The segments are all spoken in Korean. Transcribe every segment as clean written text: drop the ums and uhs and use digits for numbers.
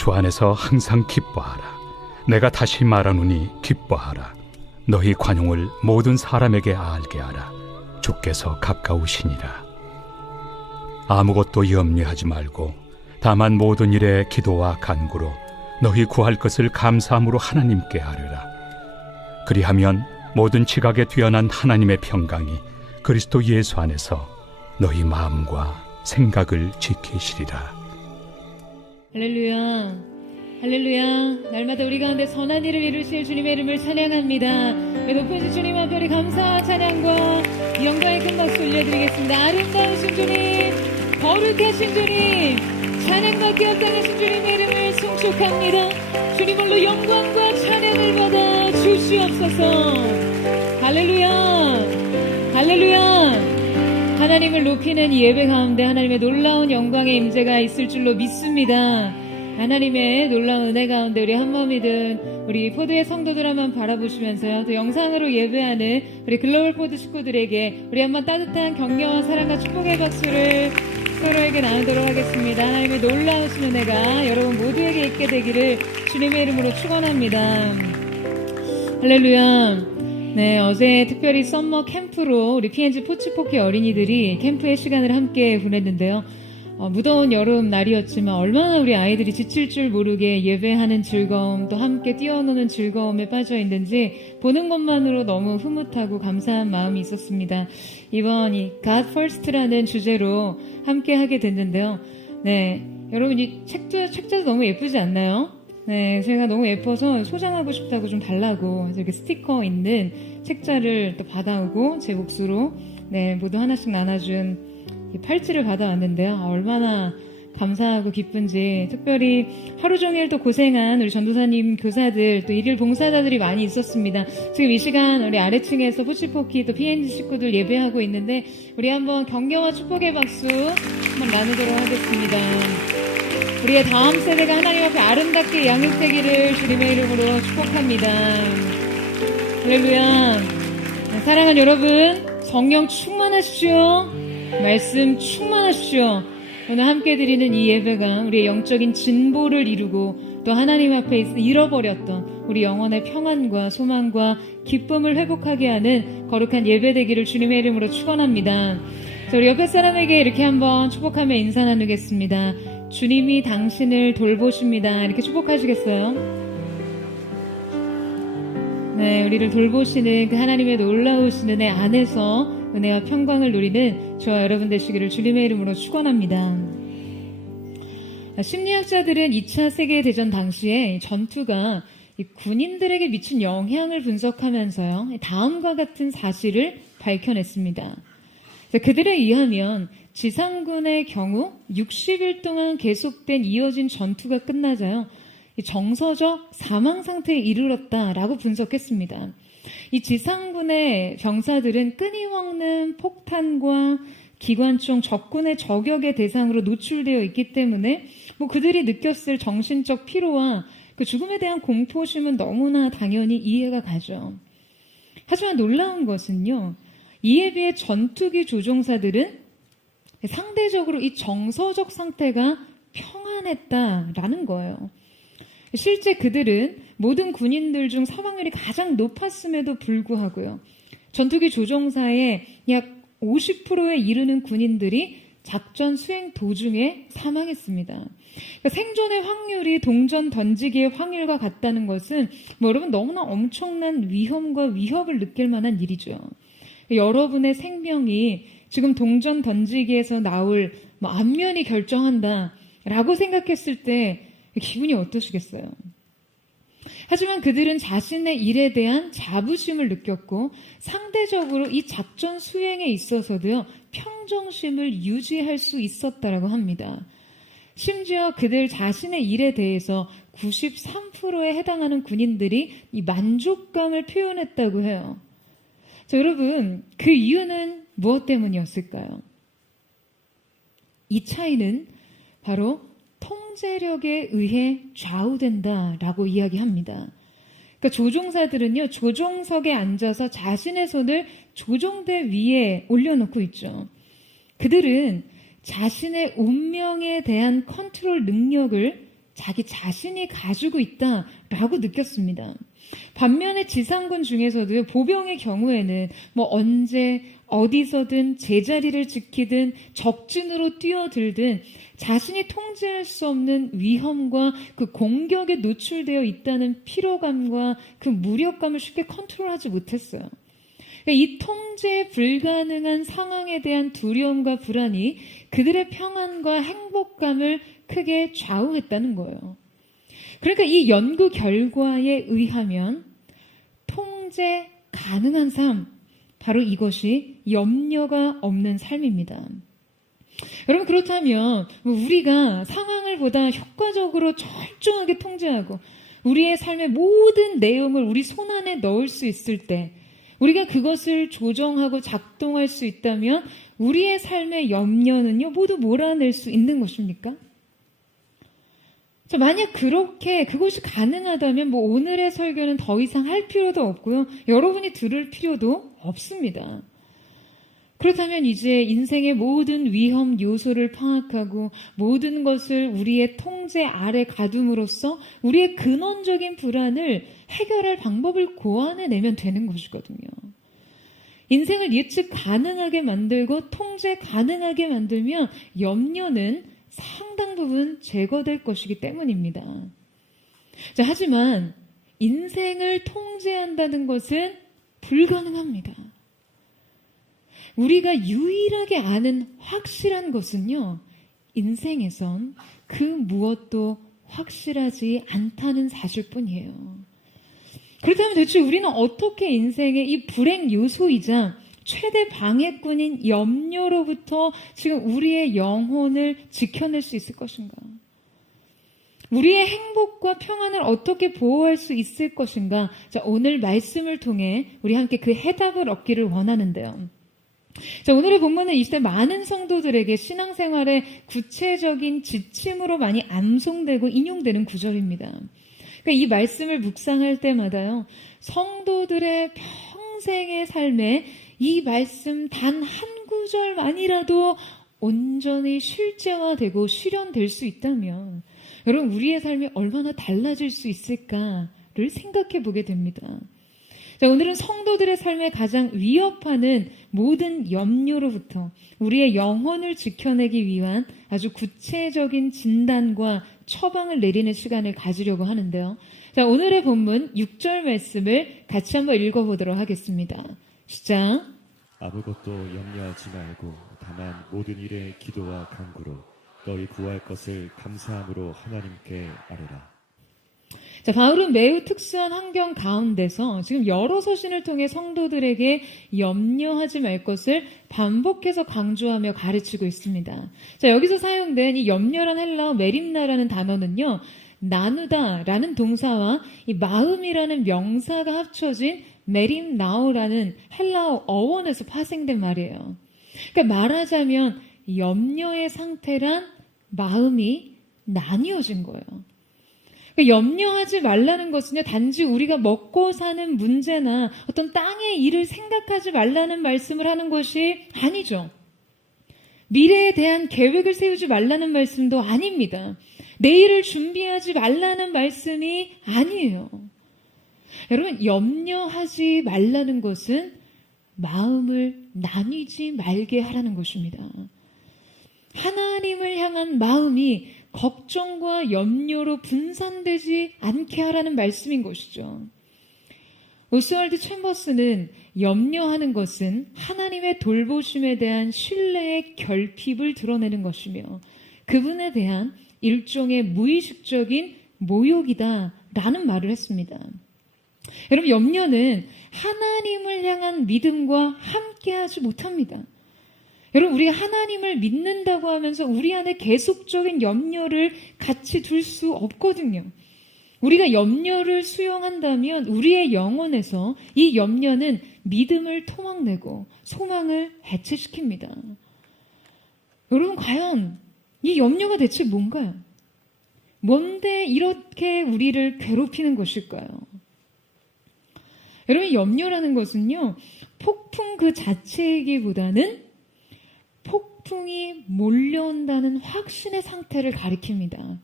주 안에서 항상 기뻐하라. 내가 다시 말하노니 기뻐하라. 너희 관용을 모든 사람에게 알게 하라. 주께서 가까우시니라. 아무것도 염려하지 말고 다만 모든 일에 기도와 간구로 너희 구할 것을 감사함으로 하나님께 아뢰라. 그리하면 모든 지각에 뛰어난 하나님의 평강이 그리스도 예수 안에서 너희 마음과 생각을 지키시리라. 할렐루야, 할렐루야. 날마다 우리 가운데 선한 일을 이루실 주님의 이름을 찬양합니다. 높으신 주님 앞에 우리 감사와 찬양과 영광의 큰 박수 올려드리겠습니다. 아름다우신 주님, 거룩하신 주님, 찬양받기 합당하신 주님의 이름을 송축합니다. 주님 홀로 영광과 찬양을 받아 주시옵소서. 할렐루야, 할렐루야. 하나님을 높이는 이 예배 가운데 하나님의 놀라운 영광의 임재가 있을 줄로 믿습니다. 하나님의 놀라운 은혜 가운데 우리 한마음이든 우리 포드의 성도들 한번 바라보시면서요, 또 영상으로 예배하는 우리 글로벌 포드 식구들에게 우리 한번 따뜻한 격려와 사랑과 축복의 박수를 서로에게 나누도록 하겠습니다. 하나님의 놀라우신 은혜가 여러분 모두에게 있게 되기를 주님의 이름으로 축원합니다. 할렐루야. 네, 어제 특별히 썸머 캠프로 우리 PNG 포치포키 어린이들이 캠프의 시간을 함께 보냈는데요. 무더운 여름 날이었지만 얼마나 우리 아이들이 지칠 줄 모르게 예배하는 즐거움, 또 함께 뛰어노는 즐거움에 빠져 있는지 보는 것만으로 너무 흐뭇하고 감사한 마음이 있었습니다. 이번 이 God First라는 주제로 함께 하게 됐는데요. 네, 여러분 이 책자도 너무 예쁘지 않나요? 네, 제가 너무 예뻐서 소장하고 싶다고 좀 달라고 이렇게 스티커 있는 책자를 또 받아오고 제 몫으로 네, 모두 하나씩 나눠준 이 팔찌를 받아왔는데요. 얼마나 감사하고 기쁜지. 특별히 하루 종일 또 고생한 우리 전도사님 교사들, 또 일일 봉사자들이 많이 있었습니다. 지금 이 시간 우리 아래층에서 포치포키 또 PNG 식구들 예배하고 있는데 우리 한번 격려와 축복의 박수 한번 나누도록 하겠습니다. 우리의 다음 세대가 하나님 앞에 아름답게 양육되기를 주님의 이름으로 축복합니다. 할렐루야. 사랑하는 여러분, 성령 충만하십시오. 말씀 충만하십시오. 오늘 함께 드리는 이 예배가 우리의 영적인 진보를 이루고 또 하나님 앞에 잃어버렸던 우리 영혼의 평안과 소망과 기쁨을 회복하게 하는 거룩한 예배 되기를 주님의 이름으로 축원합니다. 우리 옆에 사람에게 이렇게 한번 축복하며 인사 나누겠습니다. 주님이 당신을 돌보십니다. 이렇게 축복하시겠어요? 네, 우리를 돌보시는 그 하나님의 놀라우신 은혜 안에서 은혜와 평강을 누리는 저와 여러분 되시기를 주님의 이름으로 축원합니다. 심리학자들은 2차 세계대전 당시에 전투가 군인들에게 미친 영향을 분석하면서요, 다음과 같은 사실을 밝혀냈습니다. 그들에 의하면 지상군의 경우 60일 동안 계속된 이어진 전투가 끝나자요, 정서적 사망 상태에 이르렀다라고 분석했습니다. 이 지상군의 병사들은 끊임없는 폭탄과 기관총 적군의 저격의 대상으로 노출되어 있기 때문에 그들이 느꼈을 정신적 피로와 그 죽음에 대한 공포심은 너무나 당연히 이해가 가죠. 하지만 놀라운 것은요, 이에 비해 전투기 조종사들은 상대적으로 이 정서적 상태가 평안했다라는 거예요. 실제 그들은 모든 군인들 중 사망률이 가장 높았음에도 불구하고요, 전투기 조종사의 약 50%에 이르는 군인들이 작전 수행 도중에 사망했습니다. 그러니까 생존의 확률이 동전 던지기의 확률과 같다는 것은 여러분 너무나 엄청난 위험과 위협을 느낄 만한 일이죠. 여러분의 생명이 지금 동전 던지기에서 나올 안면이 결정한다라고 생각했을 때 기분이 어떠시겠어요? 하지만 그들은 자신의 일에 대한 자부심을 느꼈고 상대적으로 이 작전 수행에 있어서도요, 평정심을 유지할 수 있었다라고 합니다. 심지어 그들 자신의 일에 대해서 93%에 해당하는 군인들이 이 만족감을 표현했다고 해요. 자, 여러분, 그 이유는 무엇 때문이었을까요? 이 차이는 바로 통제력에 의해 좌우된다라고 이야기합니다. 그러니까 조종사들은요, 조종석에 앉아서 자신의 손을 조종대 위에 올려놓고 있죠. 그들은 자신의 운명에 대한 컨트롤 능력을 자기 자신이 가지고 있다라고 느꼈습니다. 반면에 지상군 중에서도 보병의 경우에는 뭐 언제 어디서든 제자리를 지키든 적진으로 뛰어들든 자신이 통제할 수 없는 위험과 그 공격에 노출되어 있다는 피로감과 그 무력감을 쉽게 컨트롤하지 못했어요. 이 통제 불가능한 상황에 대한 두려움과 불안이 그들의 평안과 행복감을 크게 좌우했다는 거예요. 그러니까 이 연구 결과에 의하면 통제 가능한 삶, 바로 이것이 염려가 없는 삶입니다. 여러분, 그렇다면 우리가 상황을 보다 효과적으로 철저하게 통제하고 우리의 삶의 모든 내용을 우리 손안에 넣을 수 있을 때, 우리가 그것을 조정하고 작동할 수 있다면 우리의 삶의 염려는요 모두 몰아낼 수 있는 것입니까? 자, 만약 그렇게 그것이 가능하다면 뭐 오늘의 설교는 더 이상 할 필요도 없고요. 여러분이 들을 필요도 없습니다. 그렇다면 이제 인생의 모든 위험 요소를 파악하고 모든 것을 우리의 통제 아래 가둠으로써 우리의 근원적인 불안을 해결할 방법을 고안해내면 되는 것이거든요. 인생을 예측 가능하게 만들고 통제 가능하게 만들면 염려는 상당 부분 제거될 것이기 때문입니다. 자, 하지만 인생을 통제한다는 것은 불가능합니다. 우리가 유일하게 아는 확실한 것은요, 인생에선 그 무엇도 확실하지 않다는 사실뿐이에요. 그렇다면 대체 우리는 어떻게 인생의 이 불행 요소이자 최대 방해꾼인 염려로부터 지금 우리의 영혼을 지켜낼 수 있을 것인가? 우리의 행복과 평안을 어떻게 보호할 수 있을 것인가? 자, 오늘 말씀을 통해 우리 함께 그 해답을 얻기를 원하는데요. 자, 오늘의 본문은 이 시대 많은 성도들에게 신앙생활의 구체적인 지침으로 많이 암송되고 인용되는 구절입니다. 그러니까 이 말씀을 묵상할 때마다요, 성도들의 평생의 삶에 이 말씀 단 한 구절만이라도 온전히 실제화되고 실현될 수 있다면 여러분, 우리의 삶이 얼마나 달라질 수 있을까를 생각해 보게 됩니다. 자, 오늘은 성도들의 삶에 가장 위협하는 모든 염려로부터 우리의 영혼을 지켜내기 위한 아주 구체적인 진단과 처방을 내리는 시간을 가지려고 하는데요. 자, 오늘의 본문 6절 말씀을 같이 한번 읽어보도록 하겠습니다. 시작. 아무것도 염려하지 말고 다만 모든 일에 기도와 간구로 너희 구할 것을 감사함으로 하나님께 아뢰라. 자, 바울은 매우 특수한 환경 가운데서 지금 여러 서신을 통해 성도들에게 염려하지 말 것을 반복해서 강조하며 가르치고 있습니다. 자, 여기서 사용된 이 염려란 헬라어 메림나라는 단어는요, 나누다라는 동사와 이 마음이라는 명사가 합쳐진 메림나오라는 헬라어 어원에서 파생된 말이에요. 그러니까 말하자면 염려의 상태란 마음이 나뉘어진 거예요. 염려하지 말라는 것은요, 단지 우리가 먹고 사는 문제나 어떤 땅의 일을 생각하지 말라는 말씀을 하는 것이 아니죠. 미래에 대한 계획을 세우지 말라는 말씀도 아닙니다. 내일을 준비하지 말라는 말씀이 아니에요. 여러분, 염려하지 말라는 것은 마음을 나뉘지 말게 하라는 것입니다. 하나님을 향한 마음이 걱정과 염려로 분산되지 않게 하라는 말씀인 것이죠. 오스왈드 챔버스는 염려하는 것은 하나님의 돌보심에 대한 신뢰의 결핍을 드러내는 것이며 그분에 대한 일종의 무의식적인 모욕이다라는 말을 했습니다. 여러분, 염려는 하나님을 향한 믿음과 함께하지 못합니다. 여러분, 우리가 하나님을 믿는다고 하면서 우리 안에 계속적인 염려를 같이 둘 수 없거든요. 우리가 염려를 수용한다면 우리의 영혼에서 이 염려는 믿음을 토막내고 소망을 해체시킵니다. 여러분, 과연 이 염려가 대체 뭔가요? 뭔데 이렇게 우리를 괴롭히는 것일까요? 여러분, 염려라는 것은요, 폭풍 그 자체이기보다는 폭풍이 몰려온다는 확신의 상태를 가리킵니다.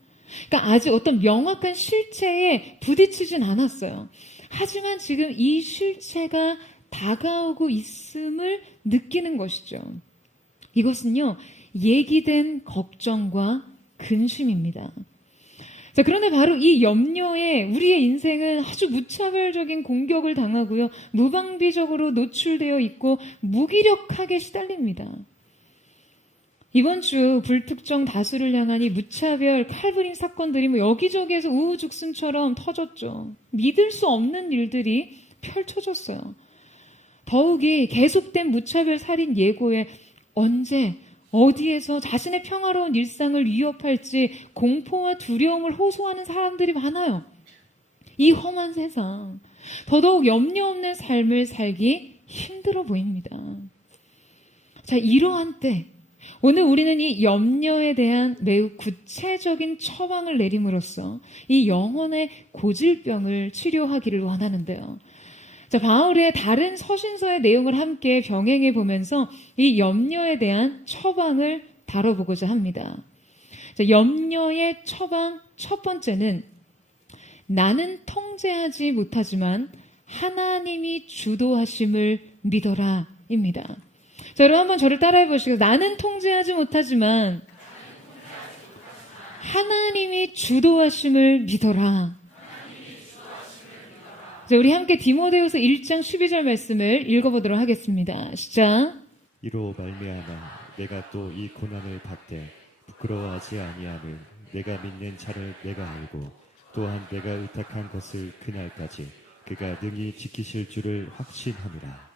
그러니까 아직 어떤 명확한 실체에 부딪히진 않았어요. 하지만 지금 이 실체가 다가오고 있음을 느끼는 것이죠. 이것은요, 예기된 걱정과 근심입니다. 자, 그런데 바로 이 염려에 우리의 인생은 아주 무차별적인 공격을 당하고요, 무방비적으로 노출되어 있고 무기력하게 시달립니다. 이번 주 불특정 다수를 향한 이 무차별 칼부림 사건들이 뭐 여기저기에서 우후죽순처럼 터졌죠. 믿을 수 없는 일들이 펼쳐졌어요. 더욱이 계속된 무차별 살인 예고에 언제 어디에서 자신의 평화로운 일상을 위협할지 공포와 두려움을 호소하는 사람들이 많아요. 이 험한 세상, 더더욱 염려 없는 삶을 살기 힘들어 보입니다. 자, 이러한 때 오늘 우리는 이 염려에 대한 매우 구체적인 처방을 내림으로써 이 영혼의 고질병을 치료하기를 원하는데요. 자, 바울의 다른 서신서의 내용을 함께 병행해 보면서 이 염려에 대한 처방을 다뤄보고자 합니다. 자, 염려의 처방 첫 번째는 나는 통제하지 못하지만 하나님이 주도하심을 믿어라 입니다. 자, 여러분 한번 저를 따라해 보시고, 나는 통제하지 못하지만 하나님이 주도하심을 믿어라. 자, 우리 함께 디모데후서 1장 12절 말씀을 읽어보도록 하겠습니다. 시작. 이로 말미암아 내가 또 이 고난을 받되 부끄러워하지 아니함은 내가 믿는 자를 내가 알고 또한 내가 의탁한 것을 그날까지 그가 능히 지키실 줄을 확신함이라.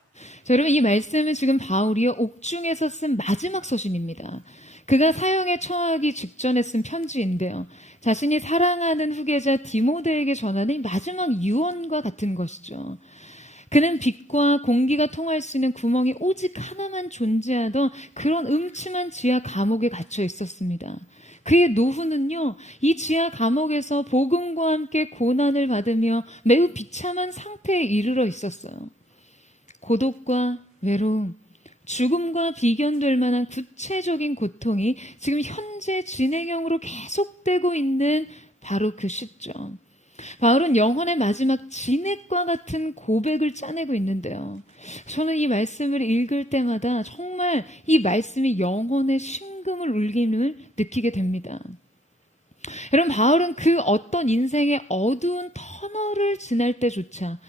자, 여러분 이 말씀은 지금 바울이 옥중에서 쓴 마지막 서신입니다. 그가 사형에 처하기 직전에 쓴 편지인데요. 자신이 사랑하는 후계자 디모데에게 전하는 마지막 유언과 같은 것이죠. 그는 빛과 공기가 통할 수 있는 구멍이 오직 하나만 존재하던 그런 음침한 지하 감옥에 갇혀 있었습니다. 그의 노후는요, 이 지하 감옥에서 복음과 함께 고난을 받으며 매우 비참한 상태에 이르러 있었어요. 고독과 외로움, 죽음과 비견될 만한 구체적인 고통이 지금 현재 진행형으로 계속되고 있는 바로 그 시점. 바울은 영혼의 마지막 진액과 같은 고백을 짜내고 있는데요. 저는 이 말씀을 읽을 때마다 정말 이 말씀이 영혼의 심금을 울림을 느끼게 됩니다. 여러분, 바울은 그 어떤 인생의 어두운 터널을 지날 때조차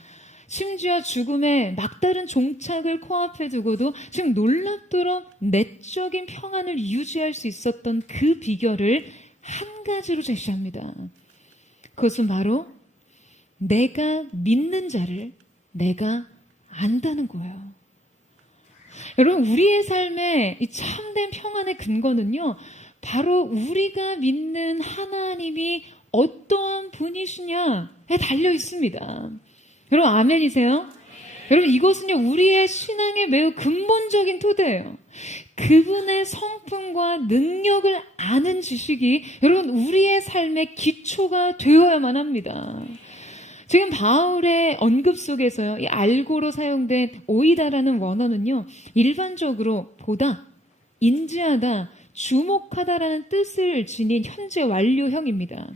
심지어 죽음의 막다른 종착을 코앞에 두고도 지금 놀랍도록 내적인 평안을 유지할 수 있었던 그 비결을 한 가지로 제시합니다. 그것은 바로 내가 믿는 자를 내가 안다는 거예요. 여러분, 우리의 삶의 이 참된 평안의 근거는요, 바로 우리가 믿는 하나님이 어떠한 분이시냐에 달려 있습니다. 여러분, 아멘이세요? 여러분, 이것은요, 우리의 신앙의 매우 근본적인 토대예요. 그분의 성품과 능력을 아는 지식이 여러분, 우리의 삶의 기초가 되어야만 합니다. 지금 바울의 언급 속에서요, 이 알고로 사용된 오이다라는 원어는요, 일반적으로 보다, 인지하다, 주목하다라는 뜻을 지닌 현재 완료형입니다.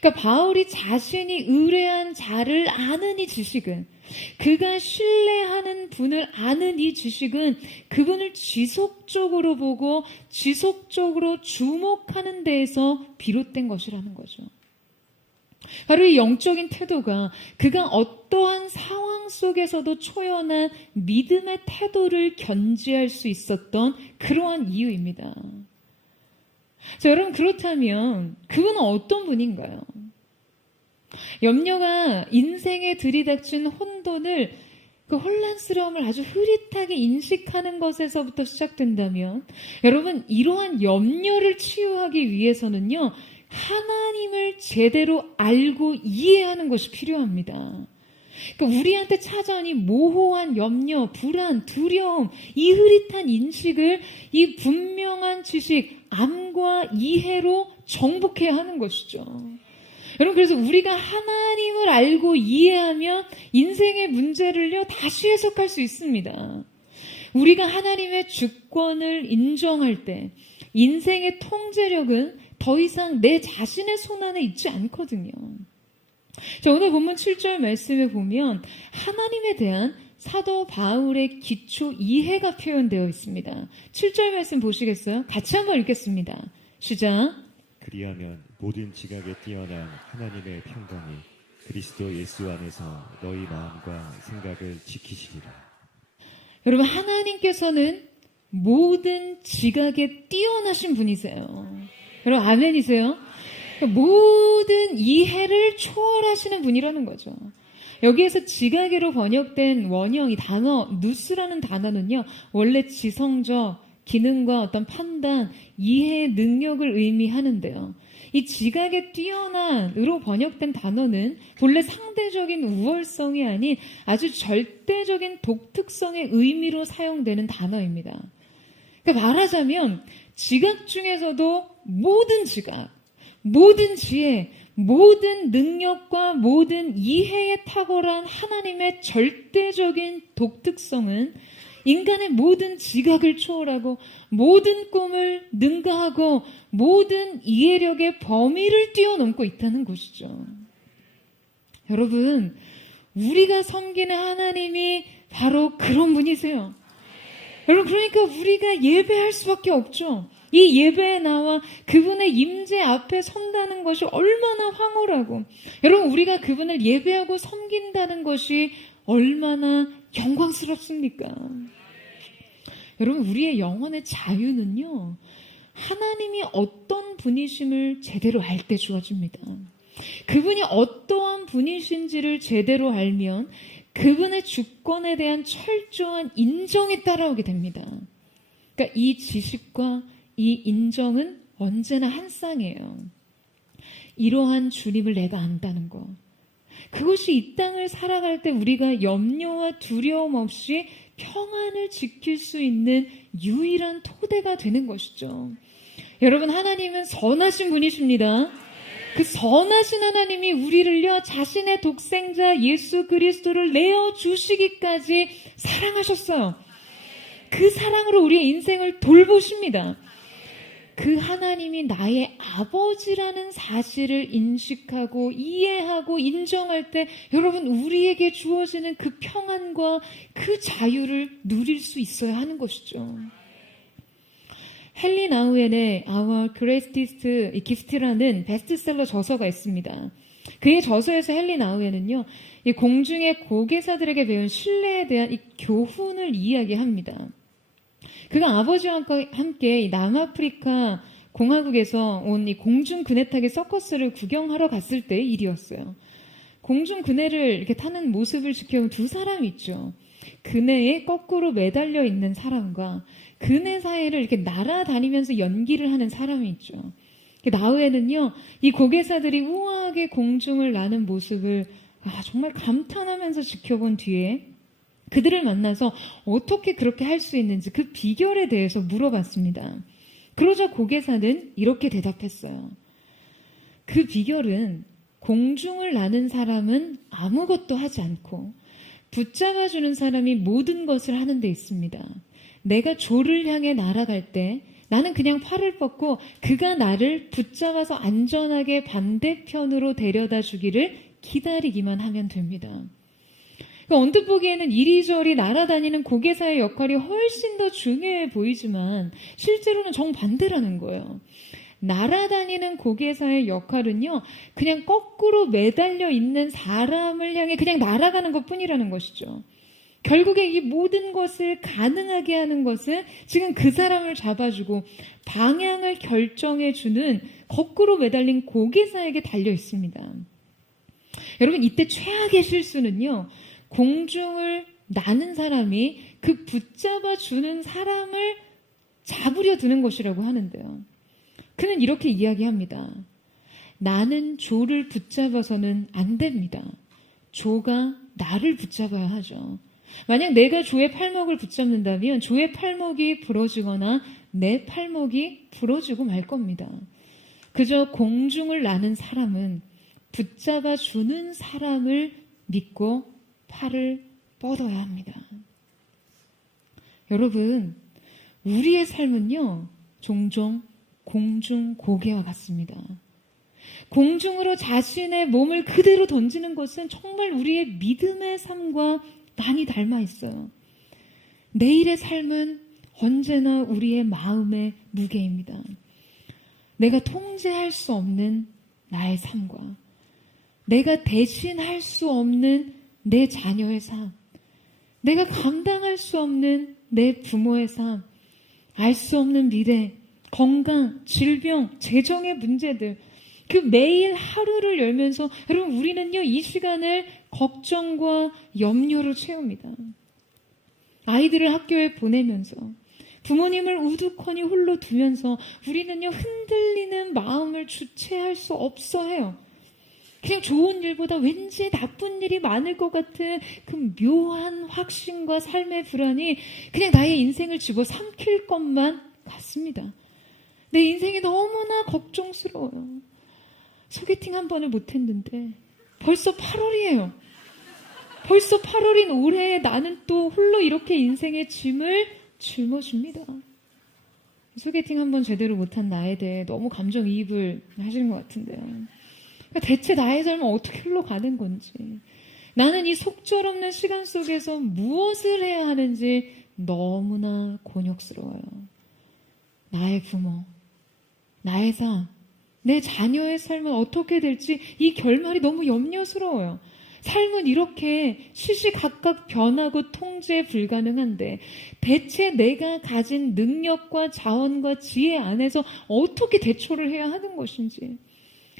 그러니까 바울이 자신이 의뢰한 자를 아는 이 지식은, 그가 신뢰하는 분을 아는 이 지식은 그분을 지속적으로 보고 지속적으로 주목하는 데에서 비롯된 것이라는 거죠. 바로 이 영적인 태도가 그가 어떠한 상황 속에서도 초연한 믿음의 태도를 견지할 수 있었던 그러한 이유입니다. 자, 여러분, 그렇다면 그분은 어떤 분인가요? 염려가 인생에 들이닥친 혼돈을, 그 혼란스러움을 아주 흐릿하게 인식하는 것에서부터 시작된다면, 여러분, 이러한 염려를 치유하기 위해서는요, 하나님을 제대로 알고 이해하는 것이 필요합니다. 그러니까 우리한테 찾아온 이 모호한 염려, 불안, 두려움, 이 흐릿한 인식을 이 분명한 지식, 암과 이해로 정복해야 하는 것이죠. 여러분, 그래서 우리가 하나님을 알고 이해하면 인생의 문제를요, 다시 해석할 수 있습니다. 우리가 하나님의 주권을 인정할 때 인생의 통제력은 더 이상 내 자신의 손 안에 있지 않거든요. 자, 오늘 본문 7절 말씀에 보면 하나님에 대한 사도 바울의 기초 이해가 표현되어 있습니다. 7절 말씀 보시겠어요? 같이 한번 읽겠습니다. 시작. 그리하면 모든 지각에 뛰어난 하나님의 평강이 그리스도 예수 안에서 너희 마음과 생각을 지키시리라. 여러분, 하나님께서는 모든 지각에 뛰어나신 분이세요. 여러분, 아멘이세요? 모든 이해를 초월하시는 분이라는 거죠. 여기에서 지각으로 번역된 원형, 이 단어, 누스라는 단어는요, 원래 지성적, 기능과 어떤 판단, 이해의 능력을 의미하는데요. 이 지각에 뛰어난으로 번역된 단어는 본래 상대적인 우월성이 아닌 아주 절대적인 독특성의 의미로 사용되는 단어입니다. 그러니까 말하자면 지각 중에서도 모든 지각, 모든 지혜, 모든 능력과 모든 이해에 탁월한 하나님의 절대적인 독특성은 인간의 모든 지각을 초월하고 모든 꿈을 능가하고 모든 이해력의 범위를 뛰어넘고 있다는 것이죠. 여러분, 우리가 섬기는 하나님이 바로 그런 분이세요. 여러분, 그러니까 우리가 예배할 수밖에 없죠. 이 예배에 나와 그분의 임재 앞에 선다는 것이 얼마나 황홀하고, 여러분, 우리가 그분을 예배하고 섬긴다는 것이 얼마나 영광스럽습니까? 여러분, 우리의 영혼의 자유는요, 하나님이 어떤 분이심을 제대로 알 때 주어집니다. 그분이 어떠한 분이신지를 제대로 알면 그분의 주권에 대한 철저한 인정이 따라오게 됩니다. 그러니까 이 지식과 이 인정은 언제나 한 쌍이에요. 이러한 주님을 내가 안다는 것. 그것이 이 땅을 살아갈 때 우리가 염려와 두려움 없이 평안을 지킬 수 있는 유일한 토대가 되는 것이죠. 여러분, 하나님은 선하신 분이십니다. 그 선하신 하나님이 우리를요, 자신의 독생자 예수 그리스도를 내어주시기까지 사랑하셨어요. 그 사랑으로 우리의 인생을 돌보십니다. 그 하나님이 나의 아버지라는 사실을 인식하고 이해하고 인정할 때 여러분, 우리에게 주어지는 그 평안과 그 자유를 누릴 수 있어야 하는 것이죠. 헨리 나우엔의 Our Greatest Gift라는 베스트셀러 저서가 있습니다. 그의 저서에서 헨리 나우엔은요, 이 공중의 고개사들에게 배운 신뢰에 대한 이 교훈을 이야기합니다. 그가 아버지와 함께 남아프리카 공화국에서 온 이 공중 그네타기 서커스를 구경하러 갔을 때의 일이었어요. 공중 그네를 이렇게 타는 모습을 지켜본 두 사람이 있죠. 그네에 거꾸로 매달려 있는 사람과 그네 사이를 이렇게 날아다니면서 연기를 하는 사람이 있죠. 나우에는요, 이 고개사들이 우아하게 공중을 나는 모습을 정말 감탄하면서 지켜본 뒤에 그들을 만나서 어떻게 그렇게 할 수 있는지 그 비결에 대해서 물어봤습니다. 그러자 고개사는 이렇게 대답했어요. 그 비결은 공중을 나는 사람은 아무것도 하지 않고 붙잡아주는 사람이 모든 것을 하는 데 있습니다. 내가 조를 향해 날아갈 때 나는 그냥 팔을 뻗고 그가 나를 붙잡아서 안전하게 반대편으로 데려다 주기를 기다리기만 하면 됩니다. 언뜻 보기에는 이리저리 날아다니는 고개사의 역할이 훨씬 더 중요해 보이지만 실제로는 정반대라는 거예요. 날아다니는 고개사의 역할은요, 그냥 거꾸로 매달려 있는 사람을 향해 그냥 날아가는 것뿐이라는 것이죠. 결국에 이 모든 것을 가능하게 하는 것은 지금 그 사람을 잡아주고 방향을 결정해주는 거꾸로 매달린 고개사에게 달려 있습니다. 여러분, 이때 최악의 실수는요, 공중을 나는 사람이 그 붙잡아주는 사람을 잡으려 드는 것이라고 하는데요. 그는 이렇게 이야기합니다. 나는 조를 붙잡아서는 안 됩니다. 조가 나를 붙잡아야 하죠. 만약 내가 조의 팔목을 붙잡는다면 조의 팔목이 부러지거나 내 팔목이 부러지고 말 겁니다. 그저 공중을 나는 사람은 붙잡아주는 사람을 믿고 팔을 뻗어야 합니다. 여러분, 우리의 삶은요, 종종 공중 고개와 같습니다. 공중으로 자신의 몸을 그대로 던지는 것은 정말 우리의 믿음의 삶과 많이 닮아 있어요. 내일의 삶은 언제나 우리의 마음의 무게입니다. 내가 통제할 수 없는 나의 삶과 내가 대신할 수 없는 내 자녀의 삶, 내가 감당할 수 없는 내 부모의 삶, 알 수 없는 미래, 건강, 질병, 재정의 문제들, 그 매일 하루를 열면서 여러분 우리는요 이 시간을 걱정과 염려로 채웁니다. 아이들을 학교에 보내면서 부모님을 우두커니 홀로 두면서 우리는요 흔들리는 마음을 주체할 수 없어 해요. 그냥 좋은 일보다 왠지 나쁜 일이 많을 것 같은 그 묘한 확신과 삶의 불안이 그냥 나의 인생을 집어삼킬 것만 같습니다. 내 인생이 너무나 걱정스러워요. 소개팅 한 번을 못했는데 벌써 8월이에요. 벌써 8월인 올해 나는 또 홀로 이렇게 인생의 짐을 짊어집니다. 소개팅 한 번 제대로 못한 나에 대해 너무 감정이입을 하시는 것 같은데요. 그러니까 대체 나의 삶은 어떻게 흘러가는 건지, 나는 이 속절없는 시간 속에서 무엇을 해야 하는지 너무나 곤욕스러워요. 나의 부모, 나의 삶, 내 자녀의 삶은 어떻게 될지 이 결말이 너무 염려스러워요. 삶은 이렇게 시시각각 변하고 통제 불가능한데 대체 내가 가진 능력과 자원과 지혜 안에서 어떻게 대처를 해야 하는 것인지,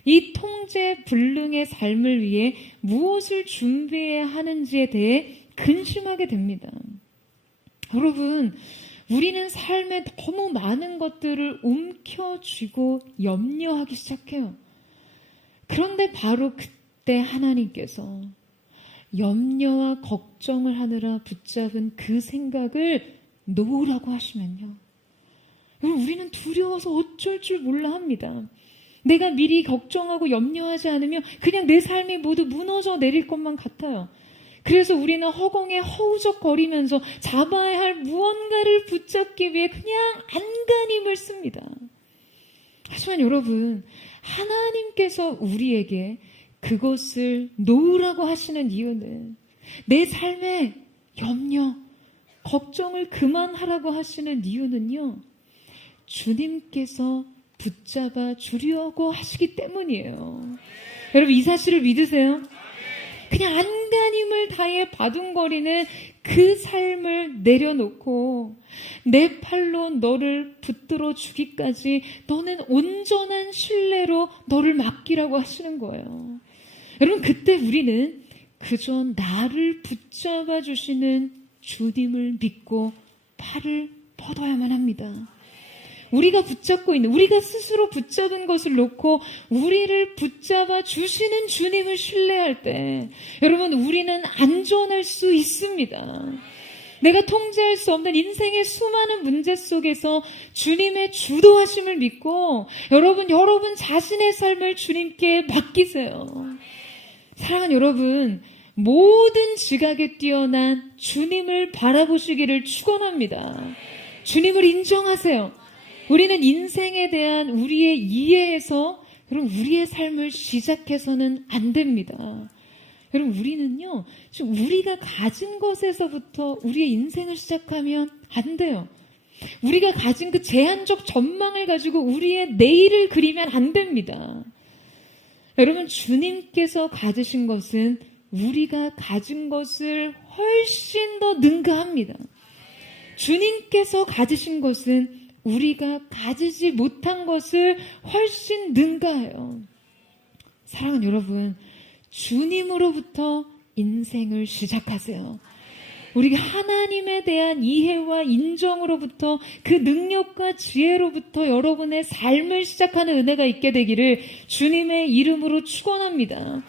이 통제 불능의 삶을 위해 무엇을 준비해야 하는지에 대해 근심하게 됩니다. 여러분, 우리는 삶에 너무 많은 것들을 움켜쥐고 염려하기 시작해요. 그런데 바로 그때 하나님께서 염려와 걱정을 하느라 붙잡은 그 생각을 놓으라고 하시면요, 우리는 두려워서 어쩔 줄 몰라 합니다. 내가 미리 걱정하고 염려하지 않으면 그냥 내 삶이 모두 무너져 내릴 것만 같아요. 그래서 우리는 허공에 허우적거리면서 잡아야 할 무언가를 붙잡기 위해 그냥 안간힘을 씁니다. 하지만 여러분, 하나님께서 우리에게 그것을 놓으라고 하시는 이유는, 내 삶에 염려, 걱정을 그만하라고 하시는 이유는요, 주님께서 붙잡아 주려고 하시기 때문이에요. 여러분, 이 사실을 믿으세요? 그냥 안간힘을 다해 바둥거리는 그 삶을 내려놓고 내 팔로 너를 붙들어 주기까지 너는 온전한 신뢰로 너를 맡기라고 하시는 거예요. 여러분, 그때 우리는 그저 나를 붙잡아 주시는 주님을 믿고 팔을 뻗어야만 합니다. 우리가 붙잡고 있는, 우리가 스스로 붙잡은 것을 놓고 우리를 붙잡아 주시는 주님을 신뢰할 때 여러분, 우리는 안전할 수 있습니다. 내가 통제할 수 없는 인생의 수많은 문제 속에서 주님의 주도하심을 믿고 여러분 자신의 삶을 주님께 맡기세요. 사랑하는 여러분, 모든 지각에 뛰어난 주님을 바라보시기를 축원합니다. 주님을 인정하세요. 우리는 인생에 대한 우리의 이해에서 그럼 우리의 삶을 시작해서는 안 됩니다. 여러분, 우리는요, 지금 우리가 가진 것에서부터 우리의 인생을 시작하면 안 돼요. 우리가 가진 그 제한적 전망을 가지고 우리의 내일을 그리면 안 됩니다. 여러분, 주님께서 가지신 것은 우리가 가진 것을 훨씬 더 능가합니다. 주님께서 가지신 것은 우리가 가지지 못한 것을 훨씬 능가해요. 사랑하는 여러분, 주님으로부터 인생을 시작하세요. 우리가 하나님에 대한 이해와 인정으로부터, 그 능력과 지혜로부터 여러분의 삶을 시작하는 은혜가 있게 되기를 주님의 이름으로 축원합니다.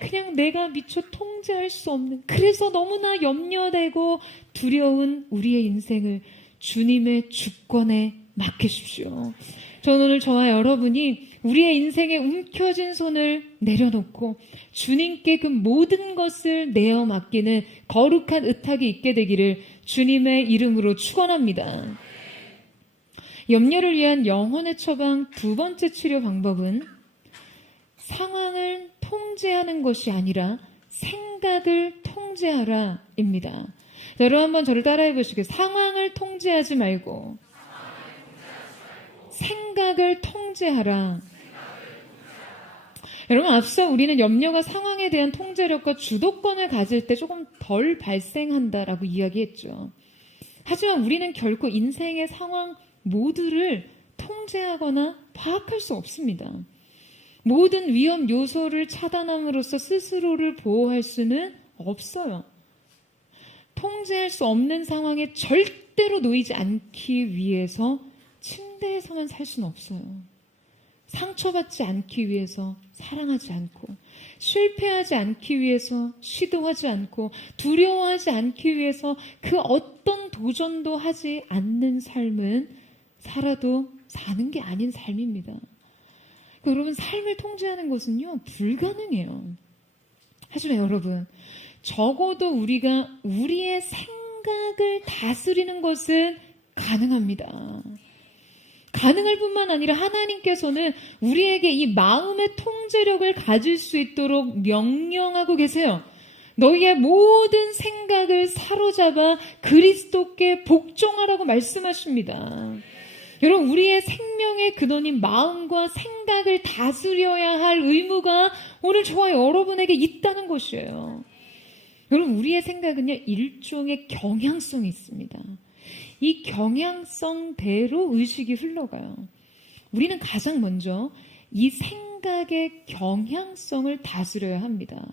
그냥 내가 미처 통제할 수 없는, 그래서 너무나 염려되고 두려운 우리의 인생을 주님의 주권에 맡기십시오. 저는 오늘 저와 여러분이 우리의 인생에 움켜진 손을 내려놓고 주님께 그 모든 것을 내어 맡기는 거룩한 의탁이 있게 되기를 주님의 이름으로 축원합니다. 염려를 위한 영혼의 처방 두 번째 치료 방법은 상황을 통제하는 것이 아니라 생각을 통제하라입니다. 자, 여러분 한번 저를 따라해 보시고요. 상황을 통제하지 말고 생각을 통제하라. 여러분, 앞서 우리는 염려가 상황에 대한 통제력과 주도권을 가질 때 조금 덜 발생한다라고 이야기했죠. 하지만 우리는 결코 인생의 상황 모두를 통제하거나 파악할 수 없습니다. 모든 위험 요소를 차단함으로써 스스로를 보호할 수는 없어요. 통제할 수 없는 상황에 절대로 놓이지 않기 위해서 침대에서만 살 수는 없어요. 상처받지 않기 위해서 사랑하지 않고, 실패하지 않기 위해서 시도하지 않고, 두려워하지 않기 위해서 그 어떤 도전도 하지 않는 삶은 살아도 사는 게 아닌 삶입니다. 여러분, 삶을 통제하는 것은요, 불가능해요. 하지만 여러분, 적어도 우리가 우리의 생각을 다스리는 것은 가능합니다. 가능할 뿐만 아니라 하나님께서는 우리에게 이 마음의 통제력을 가질 수 있도록 명령하고 계세요. 너희의 모든 생각을 사로잡아 그리스도께 복종하라고 말씀하십니다. 여러분, 우리의 생명의 근원인 마음과 생각을 다스려야 할 의무가 오늘 저와 여러분에게 있다는 것이에요. 여러분, 우리의 생각은요, 일종의 경향성이 있습니다. 이 경향성대로 의식이 흘러가요. 우리는 가장 먼저 이 생각의 경향성을 다스려야 합니다.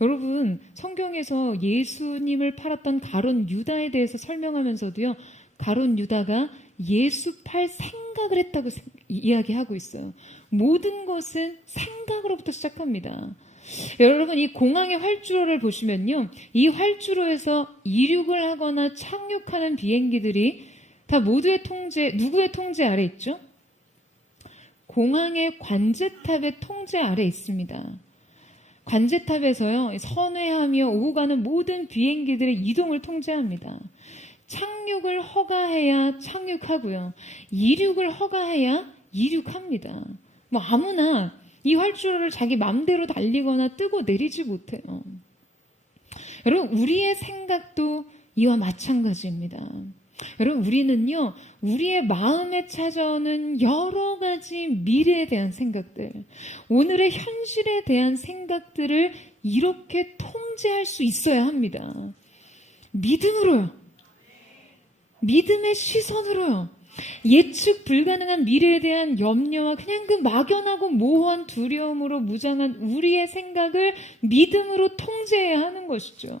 여러분, 성경에서 예수님을 팔았던 가룟 유다에 대해서 설명하면서도요, 가룟 유다가 예수 팔 생각을 했다고 이야기하고 있어요. 모든 것은 생각으로부터 시작합니다. 여러분, 이 공항의 활주로를 보시면요, 이 활주로에서 이륙을 하거나 착륙하는 비행기들이 다 모두의 통제, 누구의 통제 아래 있죠? 공항의 관제탑의 통제 아래 있습니다. 관제탑에서요, 선회하며 오고 가는 모든 비행기들의 이동을 통제합니다. 착륙을 허가해야 착륙하고요, 이륙을 허가해야 이륙합니다. 뭐 아무나 이 활주로를 자기 맘대로 달리거나 뜨고 내리지 못해요. 여러분, 우리의 생각도 이와 마찬가지입니다. 여러분, 우리는요, 우리의 마음에 찾아오는 여러 가지 미래에 대한 생각들, 오늘의 현실에 대한 생각들을 이렇게 통제할 수 있어야 합니다. 믿음으로요. 믿음의 시선으로요. 예측 불가능한 미래에 대한 염려와 그냥 그 막연하고 모호한 두려움으로 무장한 우리의 생각을 믿음으로 통제해야 하는 것이죠.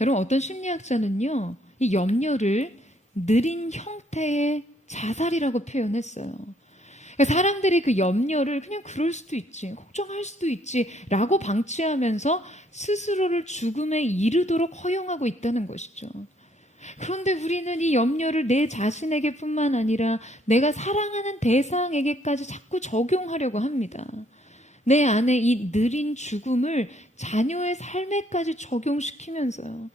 여러분, 어떤 심리학자는요, 이 염려를 느린 형태의 자살이라고 표현했어요. 사람들이 그 염려를 그냥 그럴 수도 있지, 걱정할 수도 있지 라고 방치하면서 스스로를 죽음에 이르도록 허용하고 있다는 것이죠. 그런데 우리는 이 염려를 내 자신에게 뿐만 아니라 내가 사랑하는 대상에게까지 자꾸 적용하려고 합니다. 내 안에 이 느린 죽음을 자녀의 삶에까지 적용시키면서요,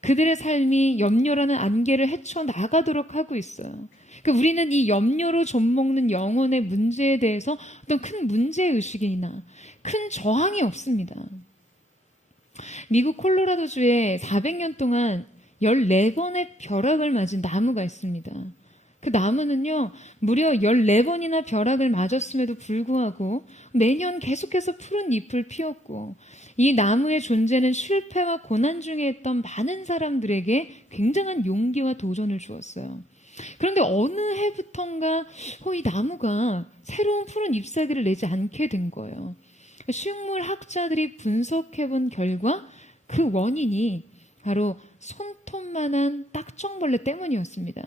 그들의 삶이 염려라는 안개를 헤쳐나가도록 하고 있어요. 그러니까 우리는 이 염려로 좀먹는 영혼의 문제에 대해서 어떤 큰 문제의식이나 큰 저항이 없습니다. 미국 콜로라도주에 400년 동안 14번의 벼락을 맞은 나무가 있습니다. 그 나무는요, 무려 14번이나 벼락을 맞았음에도 불구하고 매년 계속해서 푸른 잎을 피웠고, 이 나무의 존재는 실패와 고난 중에 있던 많은 사람들에게 굉장한 용기와 도전을 주었어요. 그런데 어느 해부턴가 이 나무가 새로운 푸른 잎사귀를 내지 않게 된 거예요. 식물학자들이 분석해본 결과 그 원인이 바로 손톱만한 딱정벌레 때문이었습니다.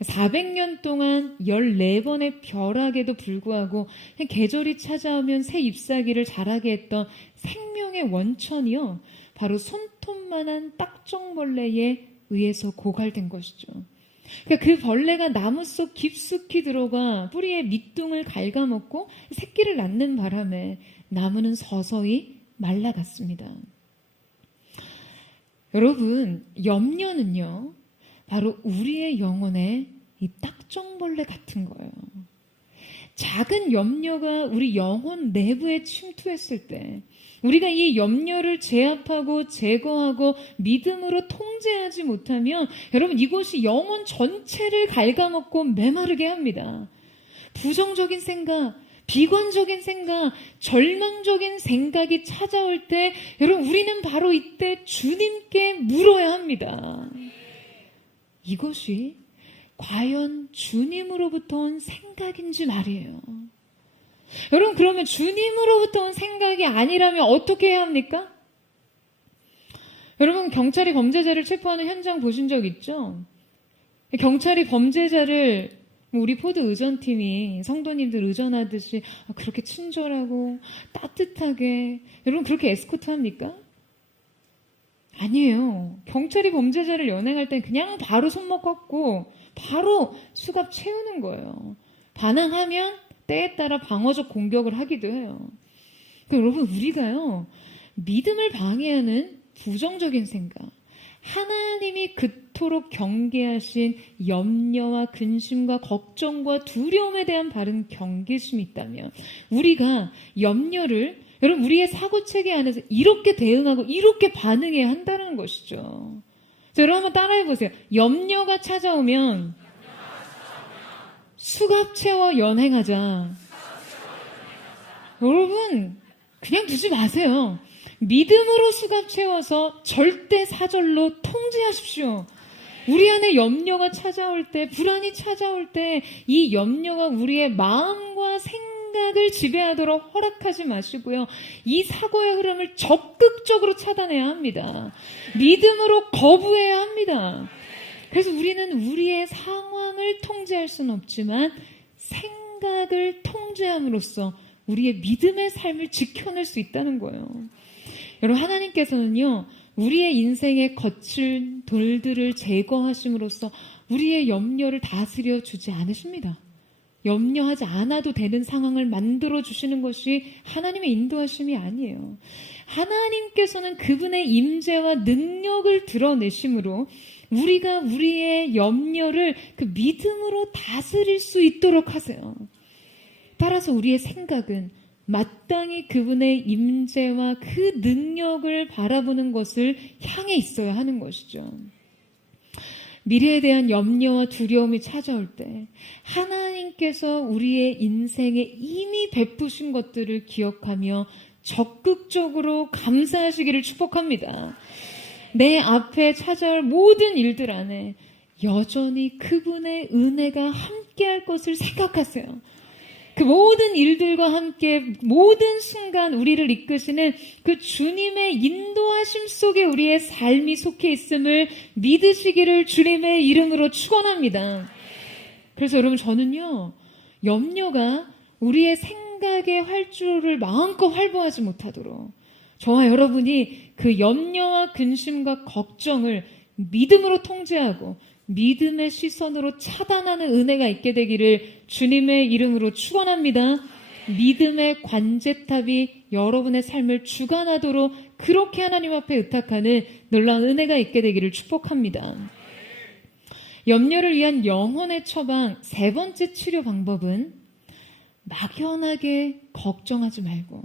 400년 동안 14번의 벼락에도 불구하고 계절이 찾아오면 새 잎사귀를 자라게 했던 생명의 원천이요, 바로 손톱만한 딱정벌레에 의해서 고갈된 것이죠. 그러니까 그 벌레가 나무 속 깊숙이 들어가 뿌리의 밑둥을 갉아먹고 새끼를 낳는 바람에 나무는 서서히 말라갔습니다. 여러분, 염려는요, 바로 우리의 영혼에 이 걱정벌레 같은 거예요. 작은 염려가 우리 영혼 내부에 침투했을 때 우리가 이 염려를 제압하고 제거하고 믿음으로 통제하지 못하면 여러분 이것이 영혼 전체를 갉아먹고 메마르게 합니다. 부정적인 생각, 비관적인 생각, 절망적인 생각이 찾아올 때 여러분 우리는 바로 이때 주님께 물어야 합니다. 이것이 과연 주님으로부터 온 생각인지 말이에요. 여러분 그러면 주님으로부터 온 생각이 아니라면 어떻게 해야 합니까? 여러분 경찰이 범죄자를 체포하는 현장 보신 적 있죠? 경찰이 범죄자를 우리 포드 의전팀이 성도님들 의전하듯이 그렇게 친절하고 따뜻하게 여러분 그렇게 에스코트 합니까? 아니에요. 경찰이 범죄자를 연행할 땐 그냥 바로 손목 꺾고 바로 수갑 채우는 거예요. 반항하면 때에 따라 방어적 공격을 하기도 해요. 그러니까 여러분 우리가요 믿음을 방해하는 부정적인 생각, 하나님이 그토록 경계하신 염려와 근심과 걱정과 두려움에 대한 바른 경계심이 있다면 우리가 염려를 여러분 우리의 사고체계 안에서 이렇게 대응하고 이렇게 반응해야 한다는 것이죠. 자, 여러분 한번 따라해보세요. 염려가 찾아오면 수갑 채워 연행하자. 여러분 그냥 두지 마세요. 믿음으로 수갑 채워서 절대 사절로 통제하십시오. 우리 안에 염려가 찾아올 때, 불안이 찾아올 때 이 염려가 우리의 마음과 생각을 지배하도록 허락하지 마시고요. 이 사고의 흐름을 적극적으로 차단해야 합니다. 믿음으로 거부해야 합니다. 그래서 우리는 우리의 상황을 통제할 수는 없지만 생각을 통제함으로써 우리의 믿음의 삶을 지켜낼 수 있다는 거예요. 여러분 하나님께서는요 우리의 인생의 거칠 돌들을 제거하심으로써 우리의 염려를 다스려 주지 않으십니다. 염려하지 않아도 되는 상황을 만들어 주시는 것이 하나님의 인도하심이 아니에요. 하나님께서는 그분의 임재와 능력을 드러내심으로 우리가 우리의 염려를 그 믿음으로 다스릴 수 있도록 하세요. 따라서 우리의 생각은 마땅히 그분의 임재와 그 능력을 바라보는 것을 향해 있어야 하는 것이죠. 미래에 대한 염려와 두려움이 찾아올 때 하나님께서 우리의 인생에 이미 베푸신 것들을 기억하며 적극적으로 감사하시기를 축복합니다. 내 앞에 찾아올 모든 일들 안에 여전히 그분의 은혜가 함께할 것을 생각하세요. 그 모든 일들과 함께 모든 순간 우리를 이끄시는 그 주님의 인도하심 속에 우리의 삶이 속해 있음을 믿으시기를 주님의 이름으로 축원합니다. 그래서 여러분 저는요 염려가 우리의 생각의 활주로를 마음껏 활보하지 못하도록 저와 여러분이 그 염려와 근심과 걱정을 믿음으로 통제하고 믿음의 시선으로 차단하는 은혜가 있게 되기를 주님의 이름으로 축원합니다. 믿음의 관제탑이 여러분의 삶을 주관하도록 그렇게 하나님 앞에 의탁하는 놀라운 은혜가 있게 되기를 축복합니다. 염려를 위한 영혼의 처방 세 번째 치료 방법은 막연하게 걱정하지 말고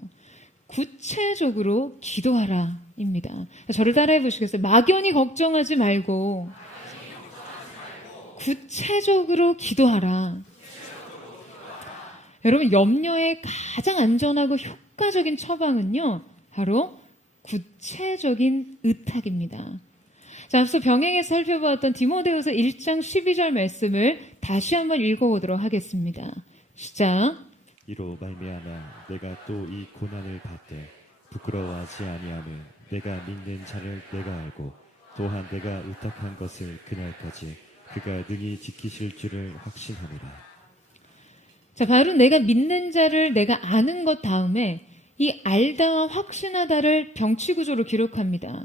구체적으로 기도하라 입니다. 저를 따라해 보시겠어요? 막연히 걱정하지 말고 구체적으로 기도하라. 여러분 염려의 가장 안전하고 효과적인 처방은요 바로 구체적인 의탁입니다. 자, 앞서 병행해서 살펴보았던 디모데후서 1장 12절 말씀을 다시 한번 읽어보도록 하겠습니다. 시작. 이로 말미암아 내가 또 이 고난을 받되 부끄러워하지 아니하는 내가 믿는 자를 내가 알고 또한 내가 의탁한 것을 그날까지 그가 능히 지키실 줄을 확신합니다. 자, 바로 내가 믿는 자를 내가 아는 것 다음에 이 알다와 확신하다를 병치구조로 기록합니다.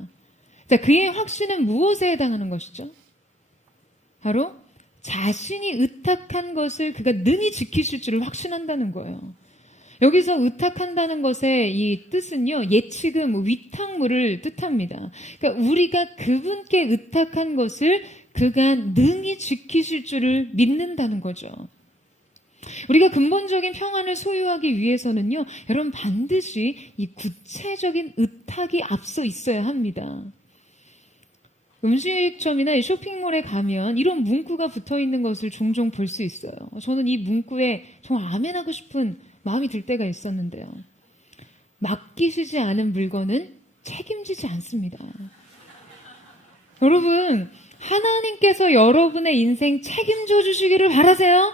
자, 그의 확신은 무엇에 해당하는 것이죠? 바로 자신이 의탁한 것을 그가 능히 지키실 줄을 확신한다는 거예요. 여기서 의탁한다는 것의 이 뜻은요, 예치금, 위탁물을 뜻합니다. 그러니까 우리가 그분께 의탁한 것을 그가 능히 지키실 줄을 믿는다는 거죠. 우리가 근본적인 평안을 소유하기 위해서는요, 여러분 반드시 이 구체적인 의탁이 앞서 있어야 합니다. 음식점이나 이 쇼핑몰에 가면 이런 문구가 붙어 있는 것을 종종 볼 수 있어요. 저는 이 문구에 정말 아멘하고 싶은 마음이 들 때가 있었는데요. 맡기시지 않은 물건은 책임지지 않습니다. 여러분, 하나님께서 여러분의 인생 책임져 주시기를 바라세요?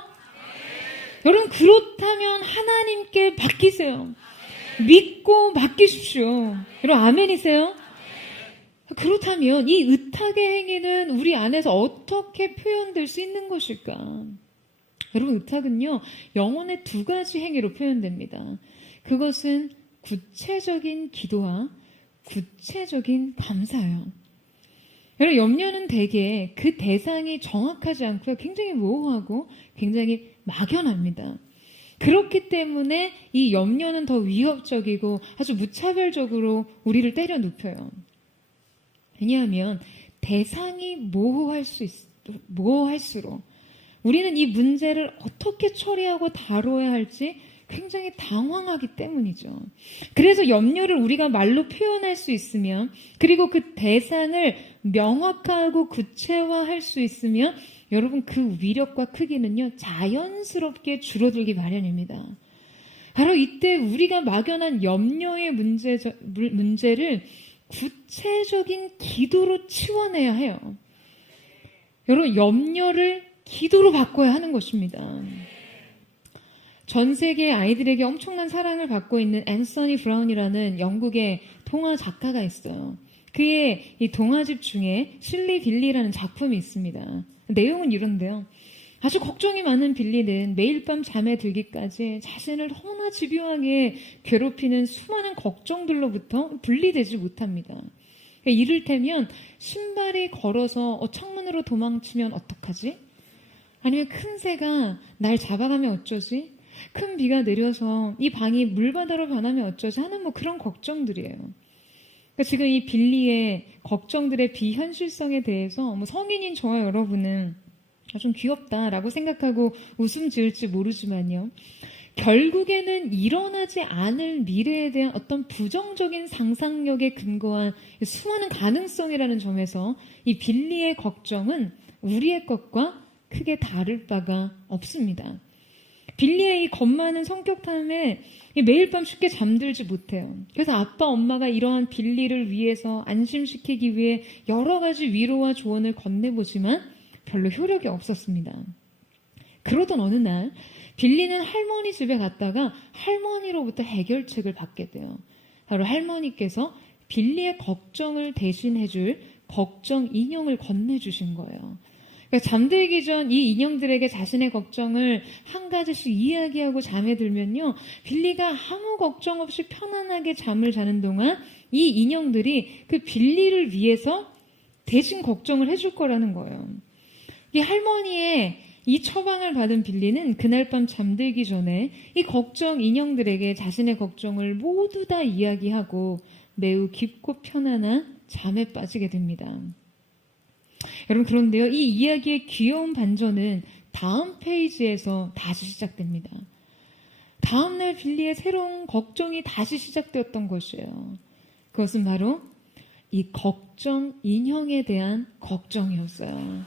여러분, 그렇다면 하나님께 맡기세요. 믿고 맡기십시오. 여러분, 아멘이세요? 그렇다면 이 의탁의 행위는 우리 안에서 어떻게 표현될 수 있는 것일까? 여러분, 의탁은요, 영혼의 두 가지 행위로 표현됩니다. 그것은 구체적인 기도와 구체적인 감사예요. 여러분, 염려는 대개 그 대상이 정확하지 않고요, 굉장히 모호하고 굉장히 막연합니다. 그렇기 때문에 이 염려는 더 위협적이고 아주 무차별적으로 우리를 때려 눕혀요. 왜냐하면 대상이 모호할수록 우리는 이 문제를 어떻게 처리하고 다뤄야 할지 굉장히 당황하기 때문이죠. 그래서 염려를 우리가 말로 표현할 수 있으면, 그리고 그 대상을 명확하고 구체화할 수 있으면 여러분 그 위력과 크기는요 자연스럽게 줄어들기 마련입니다. 바로 이때 우리가 막연한 염려의 문제를 구체적인 기도로 치워내야 해요. 여러분, 염려를 기도로 바꿔야 하는 것입니다. 전 세계 아이들에게 엄청난 사랑을 받고 있는 앤서니 브라운이라는 영국의 동화 작가가 있어요. 그의 이 동화집 중에 실리 빌리라는 작품이 있습니다. 내용은 이런데요. 아주 걱정이 많은 빌리는 매일 밤 잠에 들기까지 자신을 너무나 집요하게 괴롭히는 수많은 걱정들로부터 분리되지 못합니다. 이를테면 신발이 걸어서 창문으로 도망치면 어떡하지? 아니면 큰 새가 날 잡아가면 어쩌지? 큰 비가 내려서 이 방이 물바다로 변하면 어쩌지 하는 그런 걱정들이에요. 그러니까 지금 이 빌리의 걱정들의 비현실성에 대해서 성인인 저와 여러분은 좀 귀엽다라고 생각하고 웃음 지을지 모르지만요. 결국에는 일어나지 않을 미래에 대한 어떤 부정적인 상상력에 근거한 수많은 가능성이라는 점에서 이 빌리의 걱정은 우리의 것과 크게 다를 바가 없습니다. 빌리의 이 겁 많은 성격 탓에 매일 밤 쉽게 잠들지 못해요. 그래서 아빠, 엄마가 이러한 빌리를 위해서 안심시키기 위해 여러 가지 위로와 조언을 건네보지만 별로 효력이 없었습니다. 그러던 어느 날 빌리는 할머니 집에 갔다가 할머니로부터 해결책을 받게 돼요. 바로 할머니께서 빌리의 걱정을 대신해줄 걱정 인형을 건네주신 거예요. 그러니까 잠들기 전 이 인형들에게 자신의 걱정을 한 가지씩 이야기하고 잠에 들면요, 빌리가 아무 걱정 없이 편안하게 잠을 자는 동안 이 인형들이 그 빌리를 위해서 대신 걱정을 해줄 거라는 거예요. 이 할머니의 이 처방을 받은 빌리는 그날 밤 잠들기 전에 이 걱정 인형들에게 자신의 걱정을 모두 다 이야기하고 매우 깊고 편안한 잠에 빠지게 됩니다. 여러분, 그런데요, 이 이야기의 귀여운 반전은 다음 페이지에서 다시 시작됩니다. 다음날 빌리의 새로운 걱정이 다시 시작되었던 것이에요. 그것은 바로 이 걱정 인형에 대한 걱정이었어요.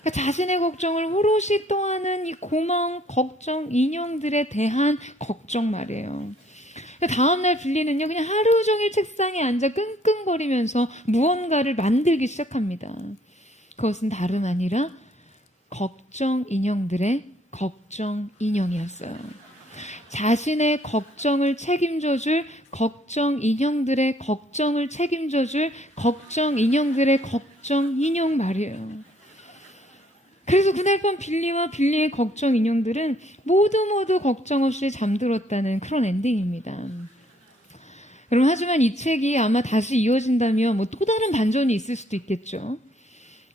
그러니까 자신의 걱정을 오롯이 떠안은 이 고마운 걱정 인형들에 대한 걱정 말이에요. 다음날 빌리는요, 그냥 하루 종일 책상에 앉아 끙끙거리면서 무언가를 만들기 시작합니다. 그것은 다름 아니라 걱정 인형들의 걱정 인형이었어요. 자신의 걱정을 책임져줄 걱정 인형들의 걱정을 책임져줄 걱정 인형들의 걱정 인형 말이에요. 그래서 그날 밤 빌리와 빌리의 걱정 인형들은 모두 걱정 없이 잠들었다는 그런 엔딩입니다. 여러분, 하지만 이 책이 아마 다시 이어진다면 또 다른 반전이 있을 수도 있겠죠.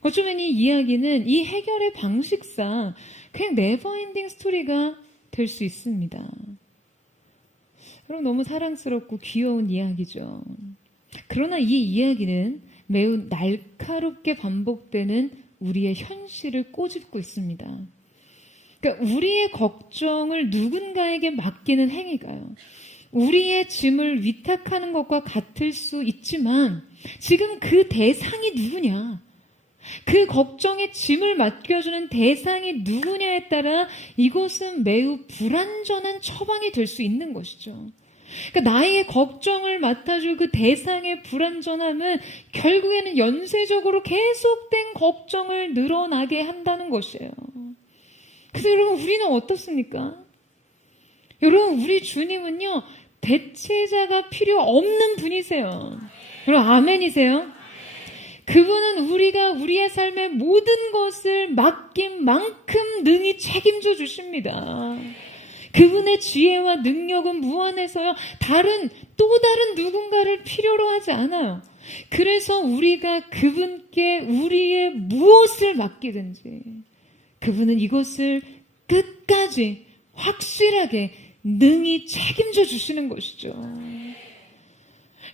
어쩌면 이 이야기는 이 해결의 방식상 그냥 네버엔딩 스토리가 될 수 있습니다. 여러분, 너무 사랑스럽고 귀여운 이야기죠. 그러나 이 이야기는 매우 날카롭게 반복되는 우리의 현실을 꼬집고 있습니다. 그러니까 우리의 걱정을 누군가에게 맡기는 행위가요, 우리의 짐을 위탁하는 것과 같을 수 있지만 지금 그 대상이 누구냐, 그 걱정의 짐을 맡겨주는 대상이 누구냐에 따라 이것은 매우 불완전한 처방이 될 수 있는 것이죠. 그러니까 나의 걱정을 맡아줄 그 대상의 불완전함은 결국에는 연쇄적으로 계속된 걱정을 늘어나게 한다는 것이에요. 그래서 여러분, 우리는 어떻습니까? 여러분, 우리 주님은요, 대체자가 필요 없는 분이세요. 여러분, 아멘이세요? 그분은 우리가 우리의 삶의 모든 것을 맡긴 만큼 능히 책임져 주십니다. 그분의 지혜와 능력은 무한해서요, 또 다른 누군가를 필요로 하지 않아요. 그래서 우리가 그분께 우리의 무엇을 맡기든지 그분은 이것을 끝까지 확실하게 능히 책임져 주시는 것이죠.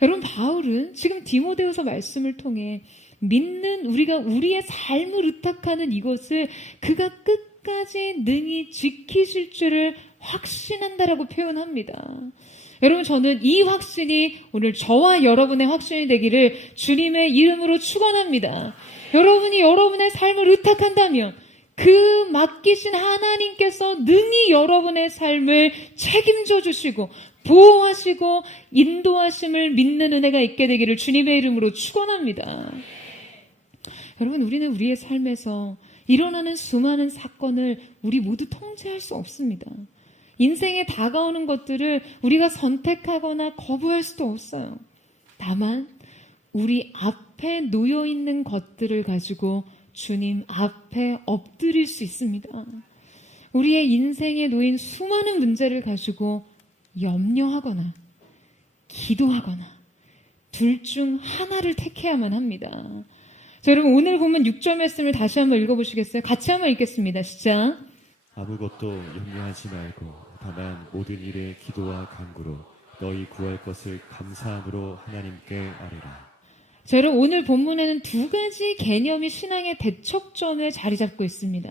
여러분, 바울은 지금 디모데후서 말씀을 통해 믿는 우리가 우리의 삶을 의탁하는 이것을 그가 끝까지 능히 지키실 줄을 확신한다라고 표현합니다. 여러분, 저는 이 확신이 오늘 저와 여러분의 확신이 되기를 주님의 이름으로 축원합니다. 여러분이 여러분의 삶을 의탁한다면 그 맡기신 하나님께서 능히 여러분의 삶을 책임져 주시고 보호하시고 인도하심을 믿는 은혜가 있게 되기를 주님의 이름으로 축원합니다. 여러분, 우리는 우리의 삶에서 일어나는 수많은 사건을 우리 모두 통제할 수 없습니다. 인생에 다가오는 것들을 우리가 선택하거나 거부할 수도 없어요. 다만 우리 앞에 놓여있는 것들을 가지고 주님 앞에 엎드릴 수 있습니다. 우리의 인생에 놓인 수많은 문제를 가지고 염려하거나 기도하거나 둘 중 하나를 택해야만 합니다. 자, 여러분, 오늘 보면 6절 말씀을 다시 한번 읽어보시겠어요? 같이 한번 읽겠습니다. 시작. 아무것도 염려하지 말고 다만 모든 일에 기도와 간구로 너희 구할 것을 감사함으로 하나님께 아뢰라. 자, 여러분, 오늘 본문에는 두 가지 개념이 신앙의 대척점에 자리 잡고 있습니다.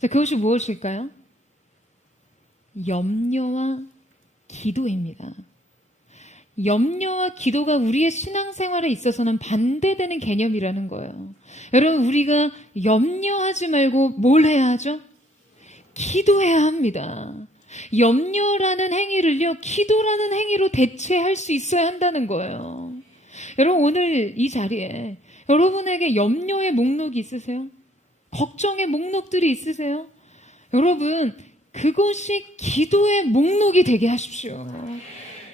자, 그것이 무엇일까요? 염려와 기도입니다. 염려와 기도가 우리의 신앙생활에 있어서는 반대되는 개념이라는 거예요. 여러분, 우리가 염려하지 말고 뭘 해야 하죠? 기도해야 합니다. 염려라는 행위를요, 기도라는 행위로 대체할 수 있어야 한다는 거예요. 여러분, 오늘 이 자리에 여러분에게 염려의 목록이 있으세요? 걱정의 목록들이 있으세요? 여러분, 그것이 기도의 목록이 되게 하십시오.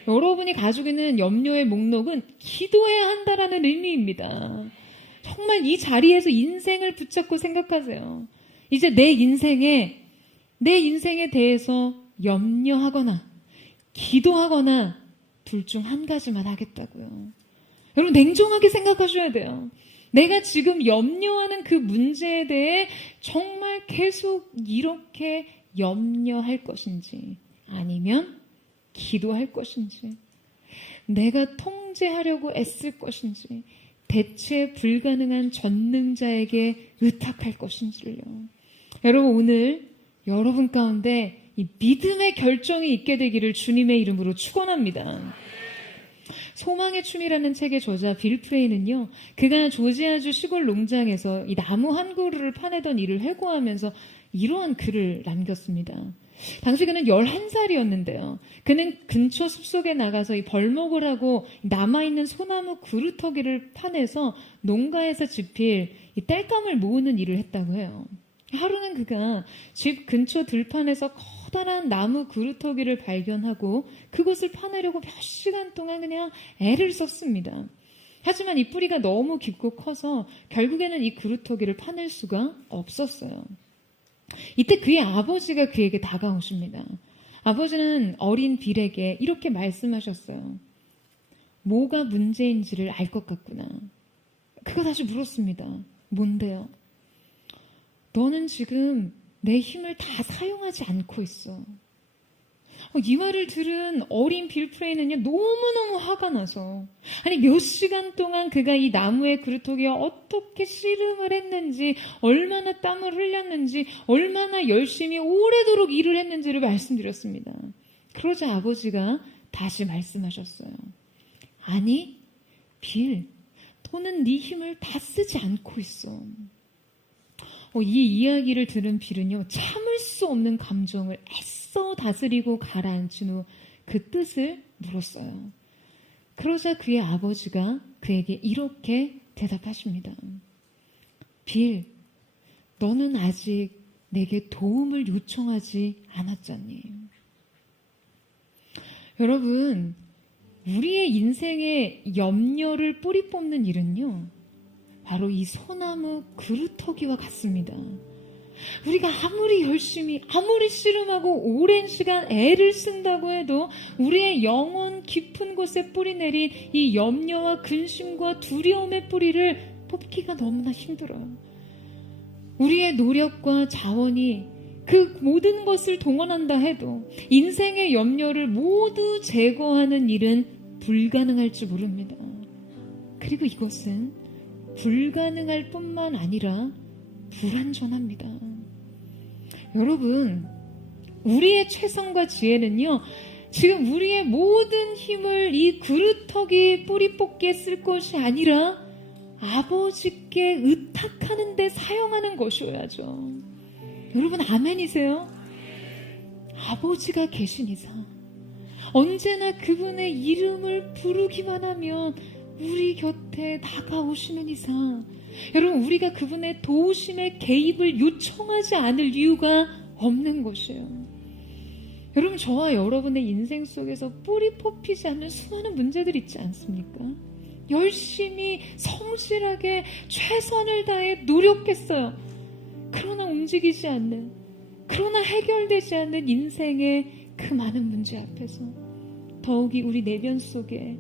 여러분이 가지고 있는 염려의 목록은 기도해야 한다라는 의미입니다. 정말 이 자리에서 인생을 붙잡고 생각하세요. 이제 내 인생에 대해서 염려하거나 기도하거나 둘 중 한 가지만 하겠다고요. 여러분, 냉정하게 생각하셔야 돼요. 내가 지금 염려하는 그 문제에 대해 정말 계속 이렇게 염려할 것인지 아니면 기도할 것인지, 내가 통제하려고 애쓸 것인지, 대체 불가능한 전능자에게 의탁할 것인지를요. 여러분, 오늘 여러분 가운데 이 믿음의 결정이 있게 되기를 주님의 이름으로 축원합니다. 소망의 춤이라는 책의 저자 빌 프레이는요, 그가 조지아주 시골 농장에서 이 나무 한 그루를 파내던 일을 회고하면서 이러한 글을 남겼습니다. 당시 그는 11살이었는데요. 그는 근처 숲속에 나가서 이 벌목을 하고 남아있는 소나무 그루터기를 파내서 농가에서 집힐 이 땔감을 모으는 일을 했다고 해요. 하루는 그가 집 근처 들판에서 커다란 나무 그루터기를 발견하고 그것을 파내려고 몇 시간 동안 그냥 애를 썼습니다. 하지만 이 뿌리가 너무 깊고 커서 결국에는 이 그루터기를 파낼 수가 없었어요. 이때 그의 아버지가 그에게 다가오십니다. 아버지는 어린 빌에게 이렇게 말씀하셨어요. 뭐가 문제인지를 알 것 같구나. 그가 다시 물었습니다. 뭔데요? 너는 지금 내 힘을 다 사용하지 않고 있어. 이 말을 들은 어린 빌 프레이는요, 너무너무 화가 나서, 아니, 몇 시간 동안 그가 이 나무의 그루터기에 어떻게 씨름을 했는지, 얼마나 땀을 흘렸는지, 얼마나 열심히 오래도록 일을 했는지를 말씀드렸습니다. 그러자 아버지가 다시 말씀하셨어요. 아니, 빌, 너는 네 힘을 다 쓰지 않고 있어. 이 이야기를 들은 빌은요, 참을 수 없는 감정을 애써 다스리고 가라앉힌 후 그 뜻을 물었어요. 그러자 그의 아버지가 그에게 이렇게 대답하십니다. 빌, 너는 아직 내게 도움을 요청하지 않았잖니. 여러분, 우리의 인생에 염려를 뿌리 뽑는 일은요, 바로 이 소나무 그루터기와 같습니다. 우리가 아무리 열심히, 아무리 씨름하고 오랜 시간 애를 쓴다고 해도 우리의 영혼 깊은 곳에 뿌리내린 이 염려와 근심과 두려움의 뿌리를 뽑기가 너무나 힘들어요. 우리의 노력과 자원이 그 모든 것을 동원한다 해도 인생의 염려를 모두 제거하는 일은 불가능할지 모릅니다. 그리고 이것은 불가능할 뿐만 아니라 불완전합니다. 여러분, 우리의 최선과 지혜는요, 지금 우리의 모든 힘을 이 그루터기 뿌리 뽑기에 쓸 것이 아니라 아버지께 의탁하는 데 사용하는 것이어야죠. 여러분, 아멘이세요? 아버지가 계신 이상 언제나 그분의 이름을 부르기만 하면 우리 곁에 다가오시는 이상, 여러분, 우리가 그분의 도우심의 개입을 요청하지 않을 이유가 없는 것이에요. 여러분, 저와 여러분의 인생 속에서 뿌리 뽑히지 않는 수많은 문제들 있지 않습니까? 열심히 성실하게 최선을 다해 노력했어요. 그러나 움직이지 않는, 그러나 해결되지 않는 인생의 그 많은 문제 앞에서 더욱이 우리 내면 속에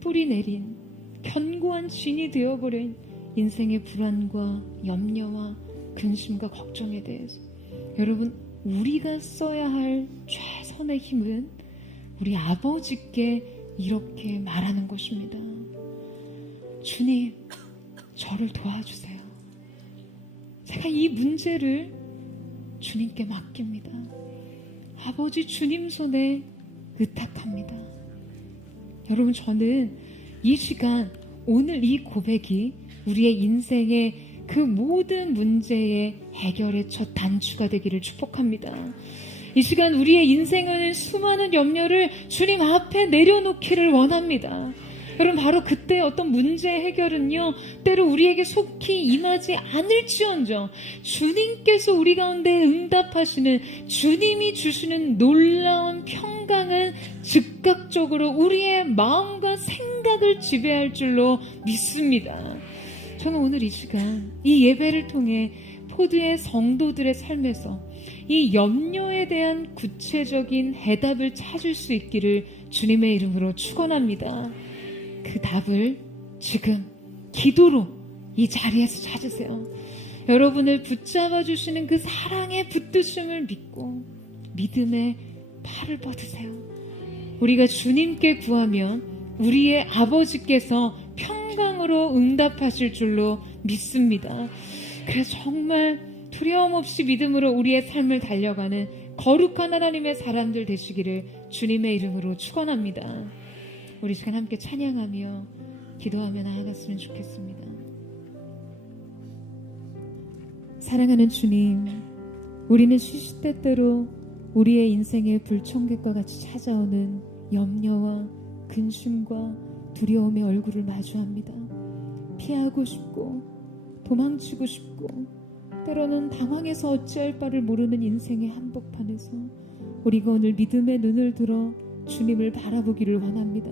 뿌리 내린 견고한 진이 되어버린 인생의 불안과 염려와 근심과 걱정에 대해서, 여러분, 우리가 써야 할 최선의 힘은 우리 아버지께 이렇게 말하는 것입니다. 주님, 저를 도와주세요. 제가 이 문제를 주님께 맡깁니다. 아버지, 주님 손에 의탁합니다. 여러분, 저는 이 시간, 오늘 이 고백이 우리의 인생의 그 모든 문제의 해결의 첫 단추가 되기를 축복합니다. 이 시간 우리의 인생은 수많은 염려를 주님 앞에 내려놓기를 원합니다. 여러분, 바로 그때 어떤 문제 해결은요, 때로 우리에게 속히 임하지 않을지언정 주님께서 우리 가운데 응답하시는, 주님이 주시는 놀라운 평강은 즉각적으로 우리의 마음과 생각을 지배할 줄로 믿습니다. 저는 오늘 이 시간, 이 예배를 통해 포드의 성도들의 삶에서 이 염려에 대한 구체적인 해답을 찾을 수 있기를 주님의 이름으로 축원합니다. 그 답을 지금 기도로 이 자리에서 찾으세요. 여러분을 붙잡아 주시는 그 사랑의 붙드심을 믿고 믿음의 팔을 뻗으세요. 우리가 주님께 구하면 우리의 아버지께서 평강으로 응답하실 줄로 믿습니다. 그래서 정말 두려움 없이 믿음으로 우리의 삶을 달려가는 거룩한 하나님의 사람들 되시기를 주님의 이름으로 축원합니다. 우리 시간 함께 찬양하며 기도하며 나아갔으면 좋겠습니다. 사랑하는 주님, 우리는 시시때때로 우리의 인생의 불청객과 같이 찾아오는 염려와 근심과 두려움의 얼굴을 마주합니다. 피하고 싶고 도망치고 싶고 때로는 당황해서 어찌할 바를 모르는 인생의 한복판에서 우리가 오늘 믿음의 눈을 들어 주님을 바라보기를 원합니다.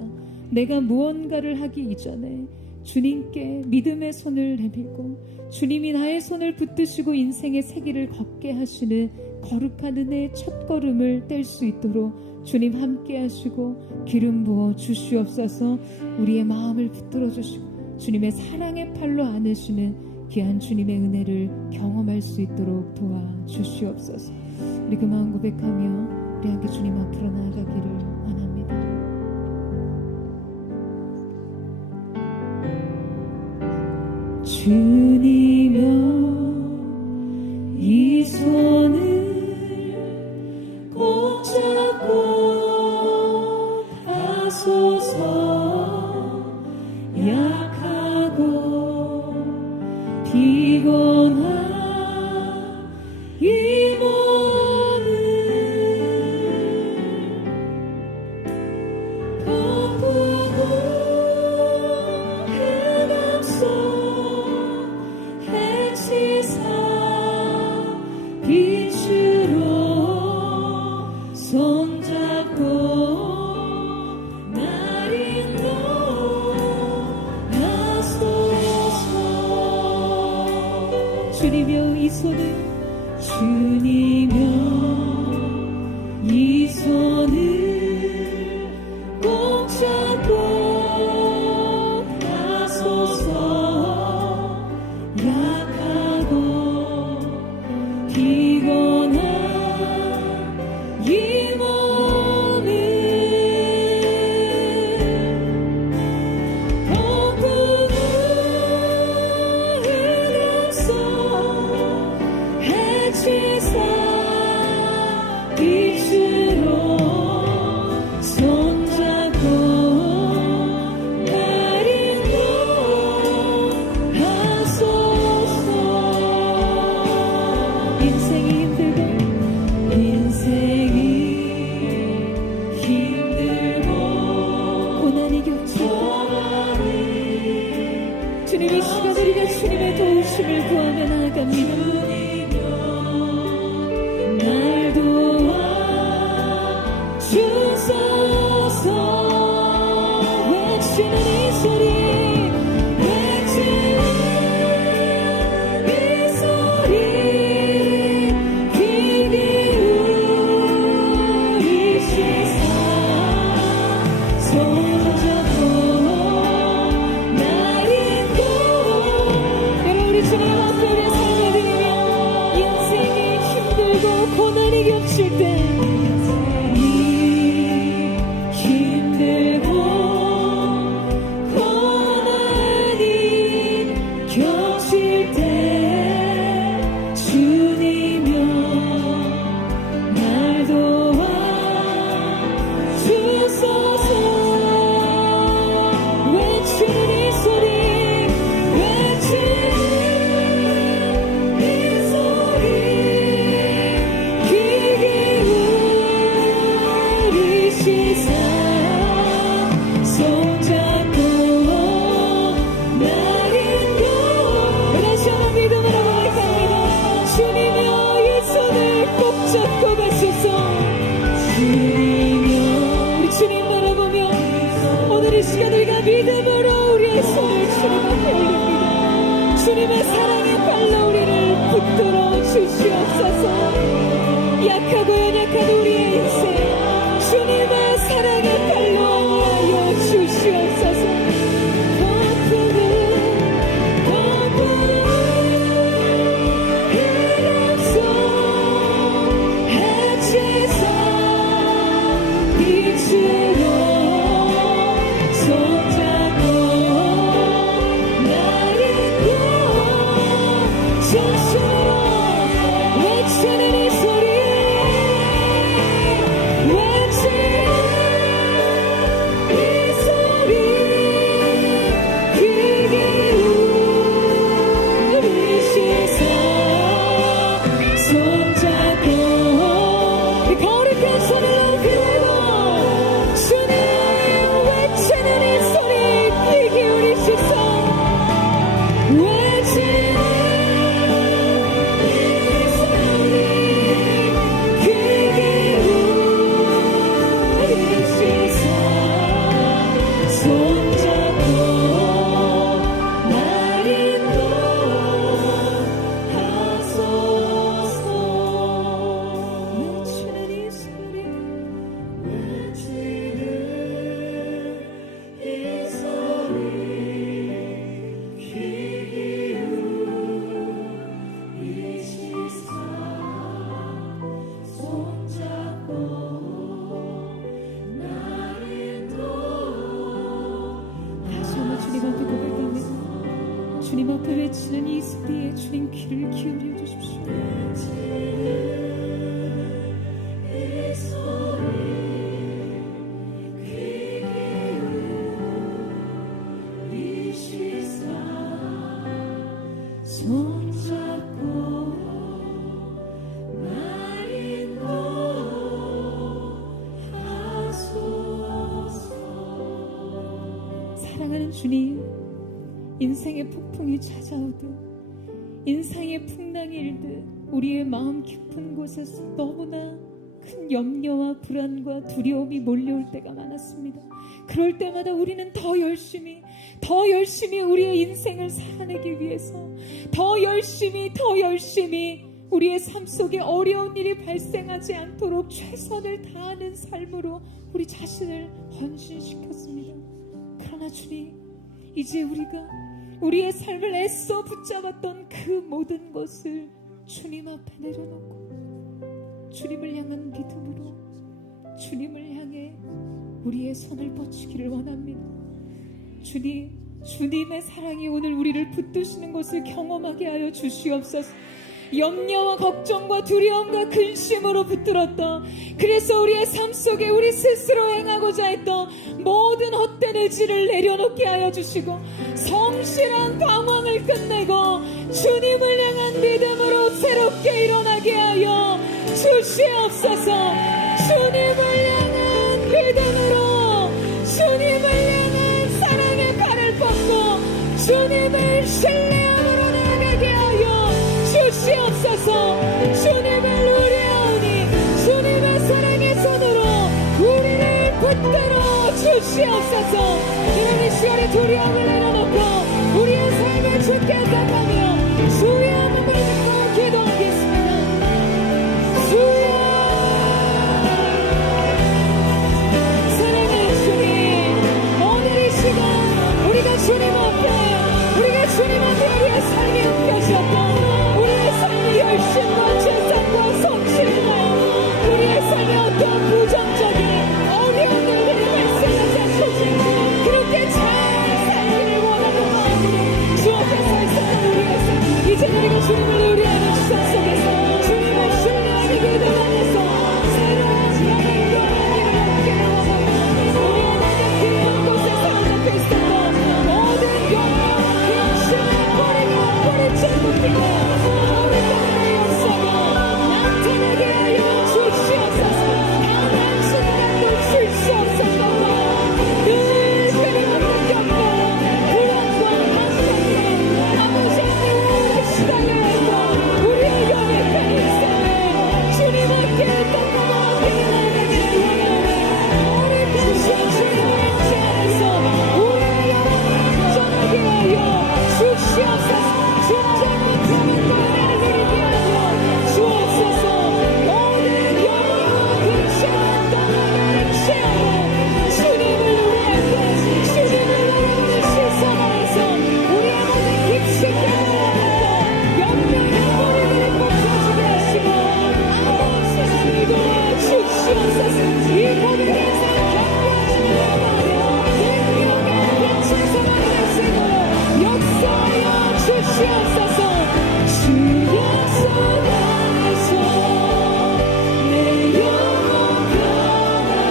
내가 무언가를 하기 이전에 주님께 믿음의 손을 내밀고 주님이 나의 손을 붙드시고 인생의 세기를 걷게 하시는 거룩한 은혜의 첫걸음을 뗄 수 있도록 주님 함께 하시고 기름 부어 주시옵소서. 우리의 마음을 붙들어 주시고 주님의 사랑의 팔로 안으시는 귀한 주님의 은혜를 경험할 수 있도록 도와주시옵소서. 우리 그 마음 고백하며 우리 함께 주님 앞으로 나아가기를 원합니다. 주님여 이 손을 꼭 잡고 하소서. 약하고 피곤한 이 몸을 덮고 해감소 해치사 빛으로 손잡고 날 인도하소서. 주님여 이 손을 주님여 이 손을 꼭 잡고 하소서. 약하고 피곤한 이 몸을 덮고 흘러서 해치사 빛으로 손잡고 날 인도하소서. 인생이 힘들고 고난이 겹쳐 주님 이 시간 우리가 주님의 도우심을 구하며 나아갑니다. 날 도와 주소서. 외치는 이 소리 외치는 이 소리 귀 기울이시사 손잡고 날 인도. 여러분 우리 주님 앞에 우리의 삶을 드리며 인생이 힘들고 고난이 겹칠 때 이 힘들고 고난이 겹칠 때 주님여 날 도와 주소서. 외치는 이 소리 외치는 이 소리 귀 기울이시사 손잡고 날 인도. 다시 한번 믿음으로 고백합니다. 주님여 이 손을 꼭 잡고 가소서. 주님여 우리 주님 바라보며 오늘 이 시간 우리가 믿음으로 우리의 손을 주님 앞에 올립니다. 주님의 사랑의 발로 우리를 붙들어 주시옵소서. 약하고 연약한 우리의 인생 주님의 사랑의 발로 안아여 주시옵소서. 덮으는 흐름속 해치사 빛으로 손잡고 날 인도하소서. 외치는 이 소리 외치는 이 소리 귀 기울이시사 손잡고 이 거룩한 손을 높이 들고 주님 앞에 외치는 이 소리에 주님 귀를 기울여 주십시오. 이 소리 귀 기울이 시사 손잡고 말인도 하소서. 사랑하는 주님, 인생의 폭풍이 찾아오듯 인생의 풍랑이 일듯 우리의 마음 깊은 곳에서 너무나 큰 염려와 불안과 두려움이 몰려올 때가 많았습니다. 그럴 때마다 우리는 더 열심히 우리의 인생을 살아내기 위해서 더 열심히 우리의 삶 속에 어려운 일이 발생하지 않도록 최선을 다하는 삶으로 우리 자신을 헌신시켰습니다. 그러나 주님, 이제 우리가 우리의 삶을 애써 붙잡았던 그 모든 것을 주님 앞에 내려놓고 주님을 향한 믿음으로 주님을 향해 우리의 손을 뻗치기를 원합니다. 주님, 주님의 사랑이 오늘 우리를 붙드시는 것을 경험하게 하여 주시옵소서. 염려와 걱정과 두려움과 근심으로 붙들었던, 그래서 우리의 삶 속에 우리 스스로 행하고자 했던 모든 헛된 의지를 내려놓게 하여 주시고 성실한 방황을 끝내고 주님을 향한 믿음으로 새롭게 일어나게 하여 주시옵소서. 주님을 향한 믿음으로 주님을 향한 사랑의 발을 뻗고 주님을 신뢰함으로 나가게 하여 주시옵소서. 주님을 의뢰하오니 주님의 사랑의 손으로 우리를 붙들어 주시옵소서. 이런 이 시간에 두려움을 내려놓고 우리의 삶을 주께 의탁하며 주여 몸을 듣고 기도하겠습니다. 주여, 사랑하는 주님, 오늘 이 시간 우리가 주님 앞에 우리의 삶이 옮겨졌던 우리의 삶의 열심과 최선과 성실과 우리의 삶의 어떤 부정적인 어려운 일들이 발생하지 않고 그렇게 잘 살기를 원하는 마음으로 주 앞에 서 있었던 우리의 삶, 이제 우리가 주님을 의뢰하는 시간 속에서 주님을 신뢰하는 기도 안에서 새로운 영광과 은혜를 얻기를 원합니다. 우리의 나의 필요한 곳에 사로잡혀 있었던 모든 영광 버리고 우리 땅을 역사고 나타나게 하여 주시옵소서. 다만 순간도 쉴 수 없었던 늘 괴로움을 겪고 불안과 한정에 아버지 하나님의 시간을 하고 우리의 영의 편히 있어 주님 함께 떠나가게 나가기를 원하오니 오늘 당신 주님의 임재 안에서 우리의 영을 전하게 하여 주시옵소서. 진정한 주님과 은혜를 누리게 하여 주옵소서. 모든 영광과 근심을 떠나가는 체험을 주님을 의뢰할 때 주님을 바라보는 시선 안에서 우리의 모든 깊숙이 하나님과 영광의 머리들이 꽂혀지게 하시고 아버지 기도해 주시옵소서. 이 모든 인생을 경고하시는 여러분들 내 영광 빛의 소망을 하시고 역사하여 주시옵소서. 주 약속 안에서 내 영혼 변화해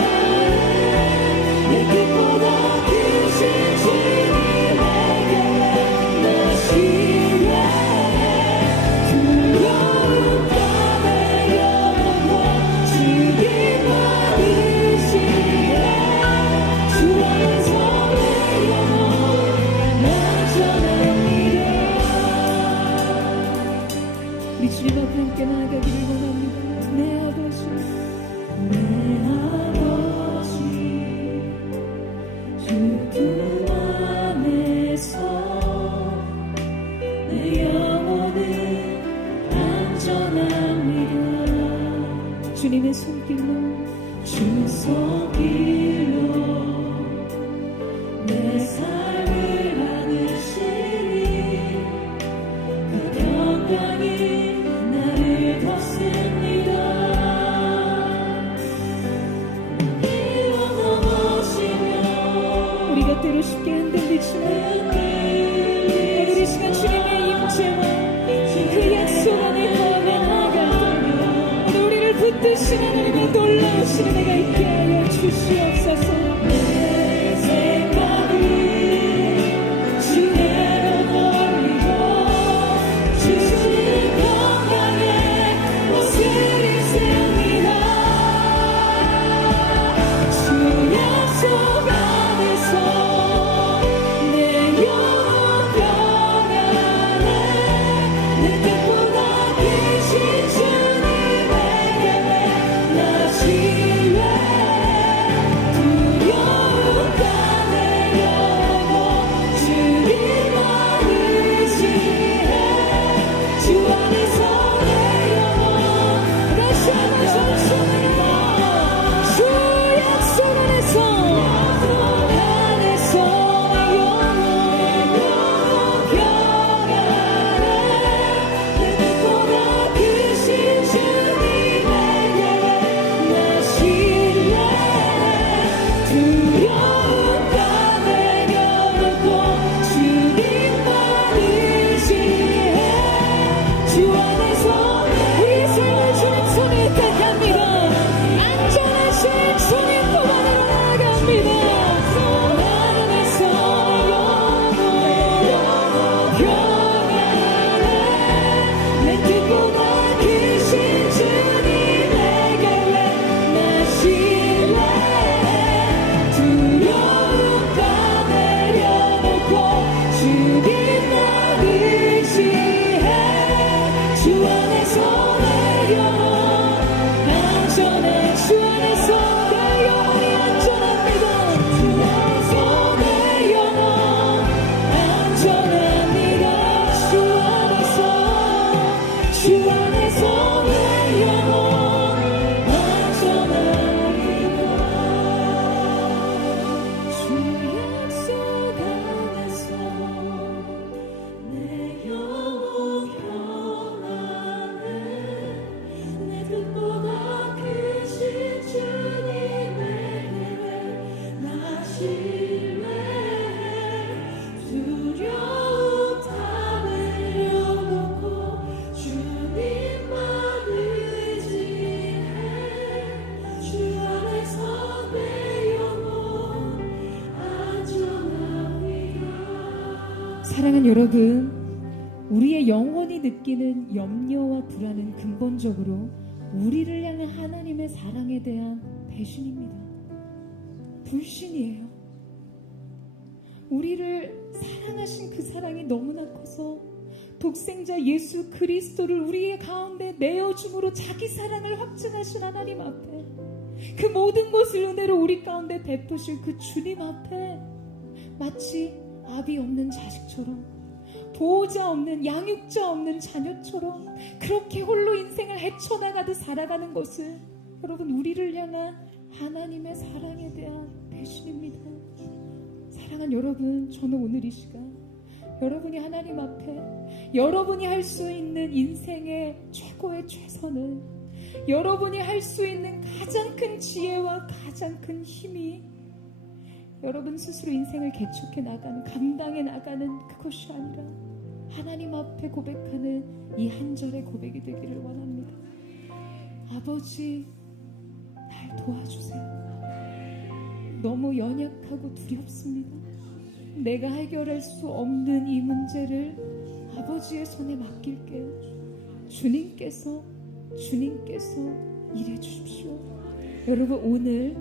내 뜻보다 크신 주님에게 나 신뢰해. 두려운 밤의 영혼과 주님 받으시네. 주 안에서 내 영혼 안전한 미래. 우리 주님 앞에 함께 나아가기를 원합니다. 내 아버지, 주 품 안에서 내 영혼은 안전합니다. 주님의 손길로 주 손길로 내 삶을 안으시니 그 평강이 나를 덮습니다. 이어 넘어지며 우리가 때로 쉽게 흔들리지만 우리 이 시간 주님의 임재와 그 약속 안에 거하며 나아갈 때 우리를 붙드신 하나님의 놀라우신 은혜가 있게 하여 주시옵소서. 내 생각을 주께로 돌리고 주님 평강의 옷을 입습니다. 주 약속 안에서 내 영혼 평안해. 내 뜻보다 크신 주님에게 나 신뢰. 두려움과 내려오고 주님만 의지해. 주 안에서 내 영혼 다시 한번 주 약속 안에서 내 영혼 평안해. 내 뜻보다 크신 주님에게 나 신뢰. 두려움과 내려놓고 주님만 의지해. 주 안에서 우리 삶을 주님 손에 택합니다. 안전하신 주님 품 안으로 나아갑니다. 나름에서 영원 평안해. 내 뜻보다 크신 주님에게 나 신뢰. 두려움과 내려놓고 주님만 의지해. 주 안에서 내 영혼 안전해. 주 안에서 내 영혼이 안전합니다. 주 안에서 내 영혼 안전합니다. 주 안에서 내 영혼 안전합니다. 주 약속 안에서 내 영혼 평안해. 내 뜻보다 크신 주님에게 나 신뢰. 두려움 다 내려놓고 주님만 의지해. 주 안에서 내 영혼 안전합니다. 사랑하는 여러분, 우리의 영혼이 느끼는 염려와 불안은 근본적으로 우리를 향한 하나님의 사랑에 대한 배신입니다. 불신이에요. 우리를 사랑하신 그 사랑이 너무나 커서 독생자 예수 그리스도를 우리의 가운데 내어줌으로 자기 사랑을 확증하신 하나님 앞에, 그 모든 것을 은혜로 우리 가운데 베푸실 그 주님 앞에 마치 아비 없는 자식처럼, 보호자 없는, 양육자 없는 자녀처럼 그렇게 홀로 인생을 헤쳐나가듯 살아가는 것을, 여러분, 우리를 향한 하나님의 사랑에 대한 배신입니다. 사랑하는 여러분, 저는 오늘 이 시간 여러분이 하나님 앞에 여러분이 할 수 있는 인생의 최고의 최선을, 여러분이 할 수 있는 가장 큰 지혜와 가장 큰 힘이 여러분 스스로 인생을 개척해 나가는, 감당해 나가는 그것이 아니라 하나님 앞에 고백하는 이 한 절의 고백이 되기를 원합니다. 아버지, 날 도와주세요. 너무 연약하고 두렵습니다. 내가 해결할 수 없는 이 문제를 아버지의 손에 맡길게요. 주님께서 일해 주십시오. 여러분, 오늘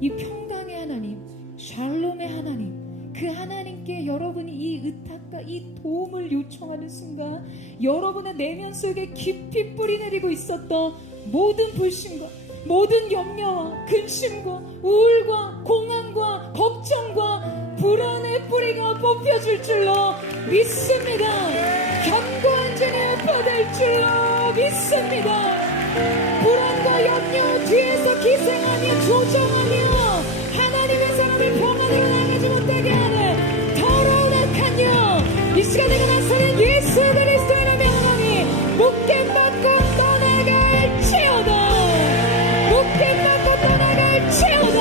이 평강의 하나님, 샬롬의 하나님, 그 하나님께 여러분이 이 의탁과 이 도움을 요청하는 순간, 여러분의 내면 속에 깊이 뿌리내리고 있었던 모든 불신과 모든 염려와 근심과 우울과 공황과 걱정과 불안의 뿌리가 뽑혀질 줄로 믿습니다. 견고한 진에 받을 줄로 믿습니다. 불안과 염려 뒤에서 기생하며 조정하며 하나님의 사람을 평안으로 나가지 못하게 하는 더러운 악한 영, 이 시간 내가 나서는 예수 그리스도의 이름의 하나님, 묶임받고 떠나갈지어다. 묶임받고 떠나갈지어다.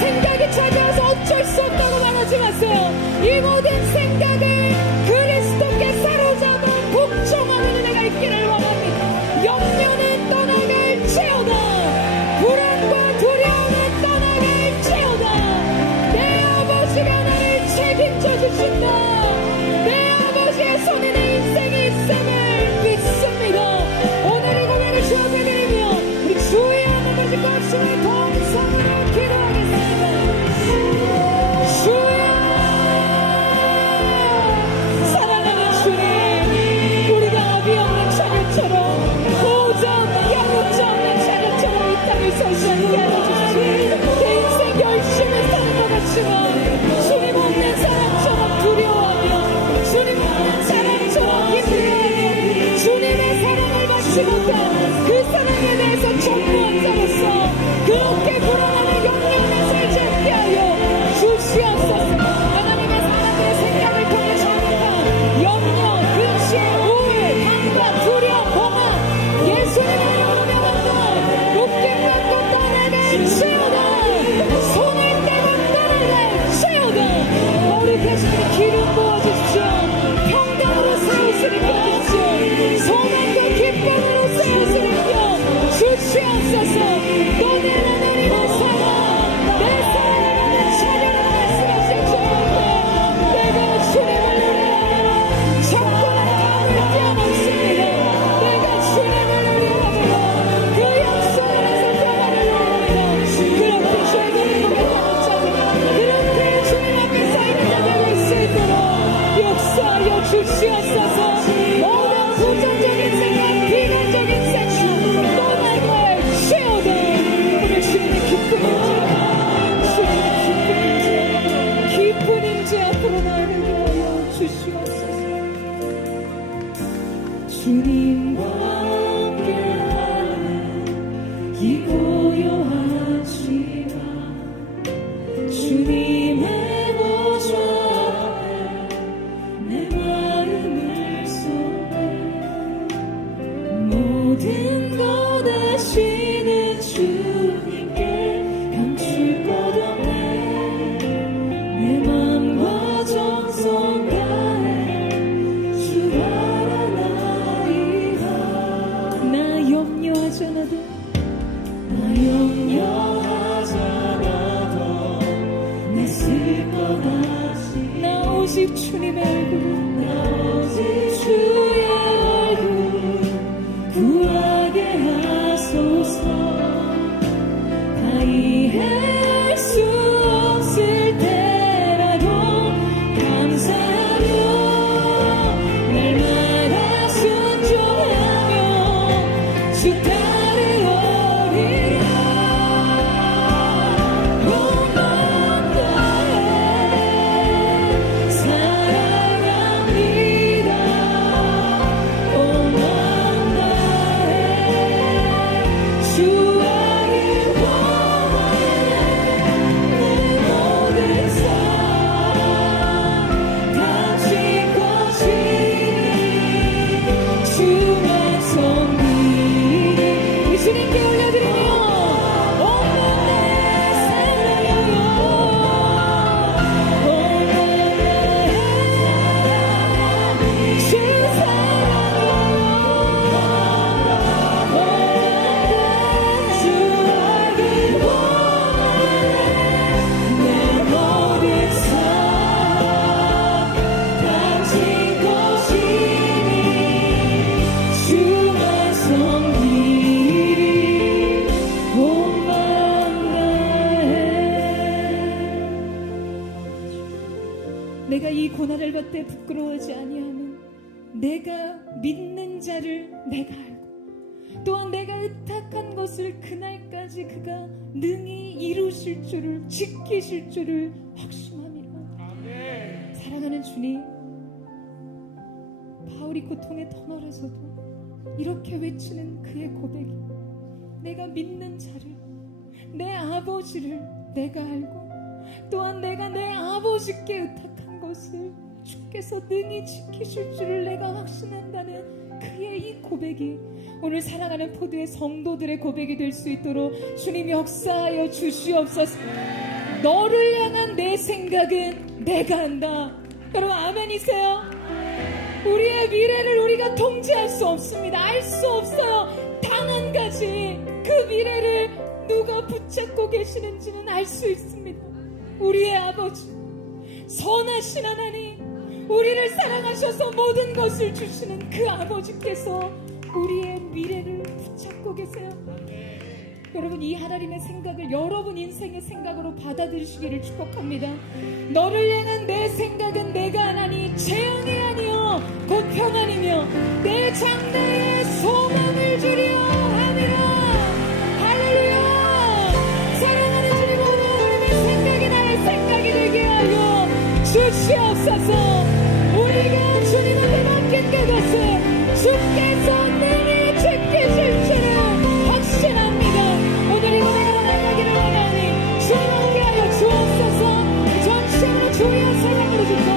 생각이 찾아와서 어쩔 수 없다고 말하지 마세요. 이 모든 생각을 그리스도 없지만 주님 없는 사람처럼 두려워하며 주님 없는 사람처럼 기쁘어하며 주님의 사랑을 받지 못한 그 사랑에 대해서 전무한 자로서 그 어깨 불어나는 영령에 살지 않게 하여 주시옵소서. 하나님의 사람들의 생각을 통해 잘못한 염려, 근심, 우울, 방과 두려움, 공허 예수님의 명령으로 높게 갖고 떠내내시오다. 손을 떼고 떠내내시오다. 거룩하시니 기름 부어주십시오. 평강으로 세우시니 펴주십시오. 소망과 기쁨으로 세우시니 펴주시옵소서. 떠내는 내리는 사랑 내 사랑하는 찬양을 말씀하실 줄 알고 내가 주님을 노래하며 정권의 마음을 뛰어넘습니다. 내가 주님을 노래하며 그 약속을 해서 평안을 노래하며 그렇게 죄를 고백하는 그렇게 주님 앞에 서 있는 자 되고 있을 수 있도록 역사하여 주시옵소서. 모든 부정적인 생각, 비관적인 생각 떠나게 할지어다. 오늘 주님의 기쁜 임재, 주님의 기쁜 임재 앞으로 나아가게 하여 주시옵소서. 주님과 함께하는 이 고요한 시간 주님의 보좌 앞에 내 마음을 쏟네. 모든 것 아시는 주님께 감출 것 없네. 내 맘과 정성 다해 주 알아나이다. 나 염려하지 않아도 내 쓸 것 없이 나 오직 주님의 얼굴 주의 얼굴 구하게 하소서. 다 이해할 수 없을 때라도 감사하며 날마다 순종하며 주 따르오리라. 주님께 올려드리며 온몸 내 사랑하여 주 사랑하여 주 알기 원하네. 내 모든 삶 당신 것이니 주만 섬기리 온 마음 다해. 내가 이 고난을 받되 부끄러워하지 아니하는 내가 믿는 자를 내가 알고 또한 내가 의탁한 것을 그날까지 그가 능히 이루실 줄을 지키실 줄을 확신함이라. 사랑하는 주님, 바울이 고통의 터널에서도 이렇게 외치는 그의 고백이 내가 믿는 자를 내 아버지를 내가 알고 또한 내가 내 아버지께 의탁한 것을 주께서 능히 지키실 줄을 내가 확신한다는 그의 이 고백이 오늘 사랑하는 포도의 성도들의 고백이 될 수 있도록 주님 역사하여 주시옵소서. 너를 향한 내 생각은 내가 한다. 여러분 아멘이세요? 우리의 미래를 우리가 통제할 수 없습니다. 알 수 없어요. 단 한 가지 그 미래를 누가 붙잡고 계시는지는 알 수 있습니다. 우리의 아버지 선하신 하나님, 우리를 사랑하셔서 모든 것을 주시는 그 아버지께서 우리의 미래를 붙잡고 계세요. 여러분 이 하나님의 생각을 여러분 인생의 생각으로 받아들이시기를 축복합니다. 너를 향한 내 생각은 내가 하나니 재앙이 아니요 곧 평안이며 내 장래에 소망을 주리오 하니라. 할렐루야. 사랑하는 주님, 오늘 하나님의 생각이 나의 생각이 주시옵소서. 우리가 주님 앞에 맡긴 그것을 주께서 능히 지키실 줄을 확신합니다. 오늘 이곳에 나가기를 원하니 주님 함께하여 주옵소서. 전심으로 주의 사랑으로 주고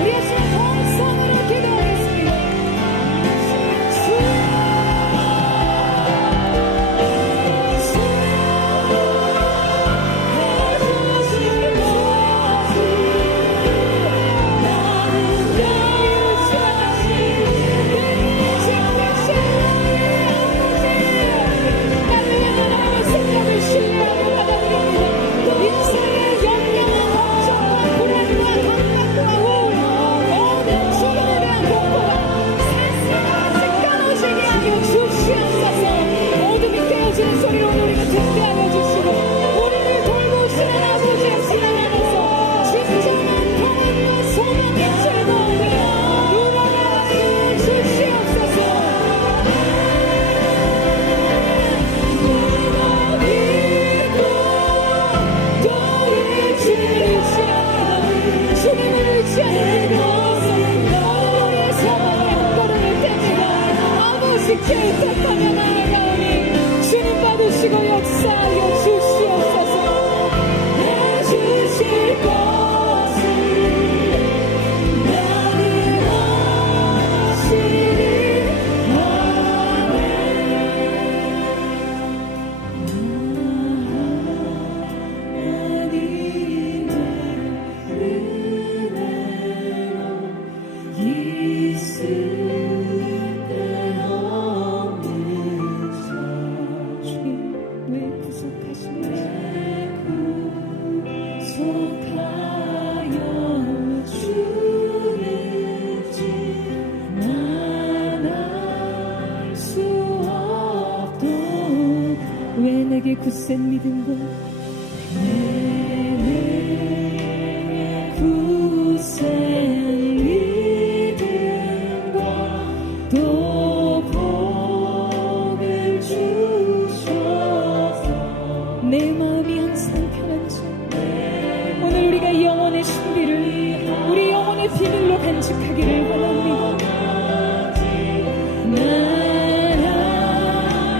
우리 예수의 동성으로 기도하겠습니다. 소리로 우리가 듣게 하여 주시고 우리를 돌보시는 아버지의 사랑하셔서 진정한 평안과 소망의 즐거움을 누려가게 주시옵소서. 내가 믿고 또 의지합니다. 주님을 의지하는 것은 우리의 소망의 한 걸음을 뗍니다. 아버지께 부탁하며 나아가오니 주님 받으시고 역사하여 주시옵소서. 해주실 것을 나는 하시니 하나님의 은혜로 있을 때 없는 주님 왜 구속하시는지 구속하여 주는지 난 알 수 없도록 왜 내게 굳센 믿음과 내 굳센 믿음과 또 복을 주셔서 내 마음이 항상 편한지 오늘 우리가 영혼의 신비를 우리 영혼의 비밀로 간직하기를 원합니다. 난 알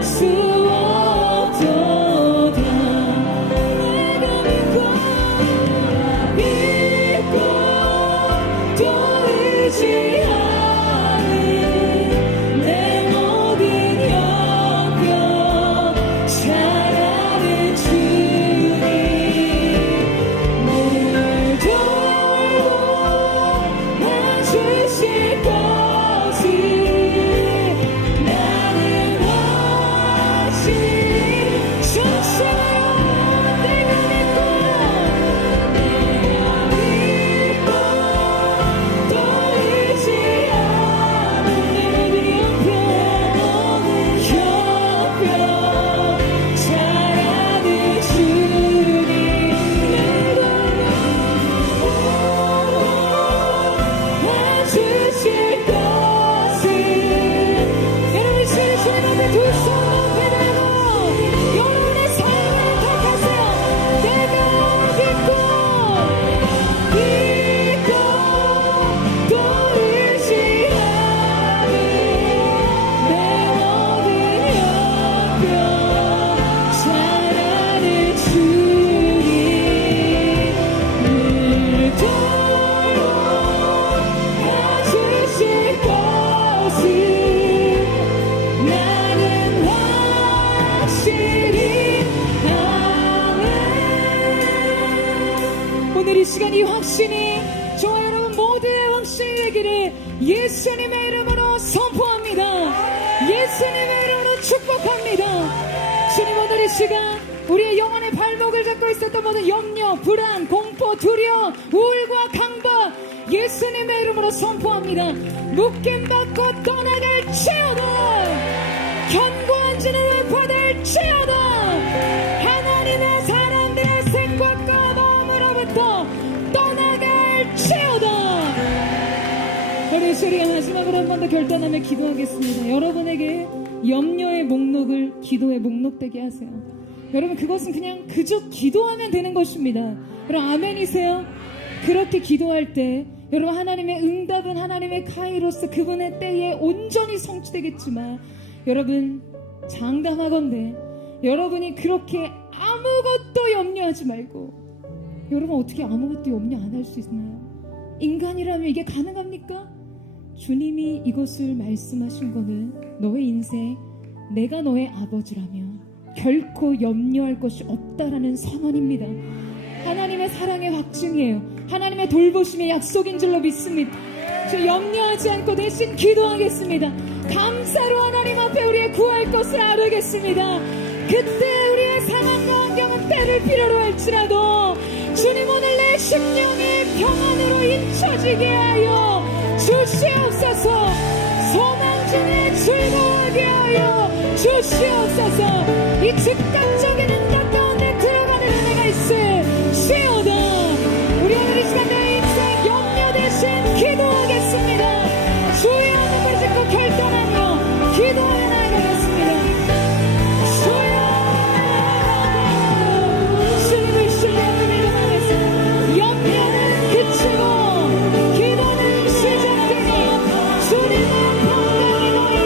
수 없도다. 내가 믿고 또 의지하는 내 모든 영역 잘하는 주님 늘 돌보아주실 것을 나는 확신히 주시나요. 내가 믿고 또 의지하는 내 모든 형편 잘하는 주님 늘 돌보아주실 것을 여러분 주님 앞에 두 손 높이 들고 여러분의 삶을 택하세요. 내가 믿고 또 의지하는 내 모든 형편 잘하는 주님 늘 돌보아주실 것을 나는 확실히 아멘. 오늘 이 시간 이 확신이 저와 여러분 모두의 확신이 되기를 예수님의 이름으로 선포합니다. 예수님의 이름으로 축복합니다. 주님 오늘 이 시간 우리의 영혼의 발목을 잡고 있었던 모든 염려, 불안, 공포, 두려움, 우울과 강박 예수님의 이름으로 선포합니다. 묶임받고 떠나갈지어다. 견고한 진을 받을지어다. 하나님의 사람들의 생각과 마음으로부터 떠나갈지어다. 우리 우리가 마지막으로 한 번 더 결단하며 기도하겠습니다. 여러분에게 염려의 목록을 기도의 목록되게 하세요. 여러분 그것은 그냥 그저 기도하면 되는 것입니다. 여러분 아멘이세요? 그렇게 기도할 때 여러분, 하나님의 응답은 하나님의 카이로스 그분의 때에 온전히 성취되겠지만, 여러분 장담하건대 여러분이 그렇게 아무것도 염려하지 말고, 여러분 어떻게 아무것도 염려 안 할 수 있나요? 인간이라면 이게 가능합니까? 주님이 이것을 말씀하신 거는 너의 인생, 내가 너의 아버지라면 결코 염려할 것이 없다라는 선언입니다. 하나님의 사랑의 확증이에요. 하나님의 돌보심의 약속인 줄로 믿습니다. 저 염려하지 않고 대신 기도하겠습니다. 감사로 하나님 앞에 우리의 구할 것을 아뢰겠습니다. 그때 우리의 상황과 환경은 때를 필요로 할지라도 주님, 오늘 내 심령이 평안으로 인쳐지게 하여 주시옵소서. 소망 중에 즐거워하게 하여 주시옵소서. 이 즉각적인 응답 가운데 들어가는 은혜가 있으시오다. 우리 오늘 이 시간 내 인생 염려 대신 기도하겠습니다. 주의 이름을 짓고 결단하며 기도하여 나아가겠습니다. 주여, 주님을 신뢰하며 나아가겠습니다. 염려는 그치고 기도는 시작되니 주님은 평강이 너희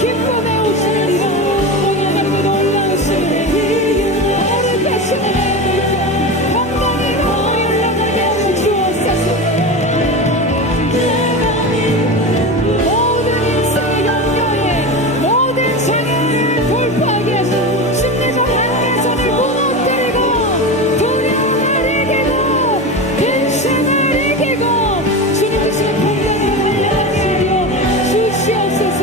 기쁨에 오시리라. 너희 하나님은 놀라우시니 거룩하시네. 평강이 너희 올라가게 하여 주옵소서. 모든 인생의 염려에 모든 장애를 돌파하게 하시고 심리적 한계선을 무너뜨리고 두려움을 이기고 근심을 이기고 주님 주시는 평강이 달려가게 하여 주시옵소서.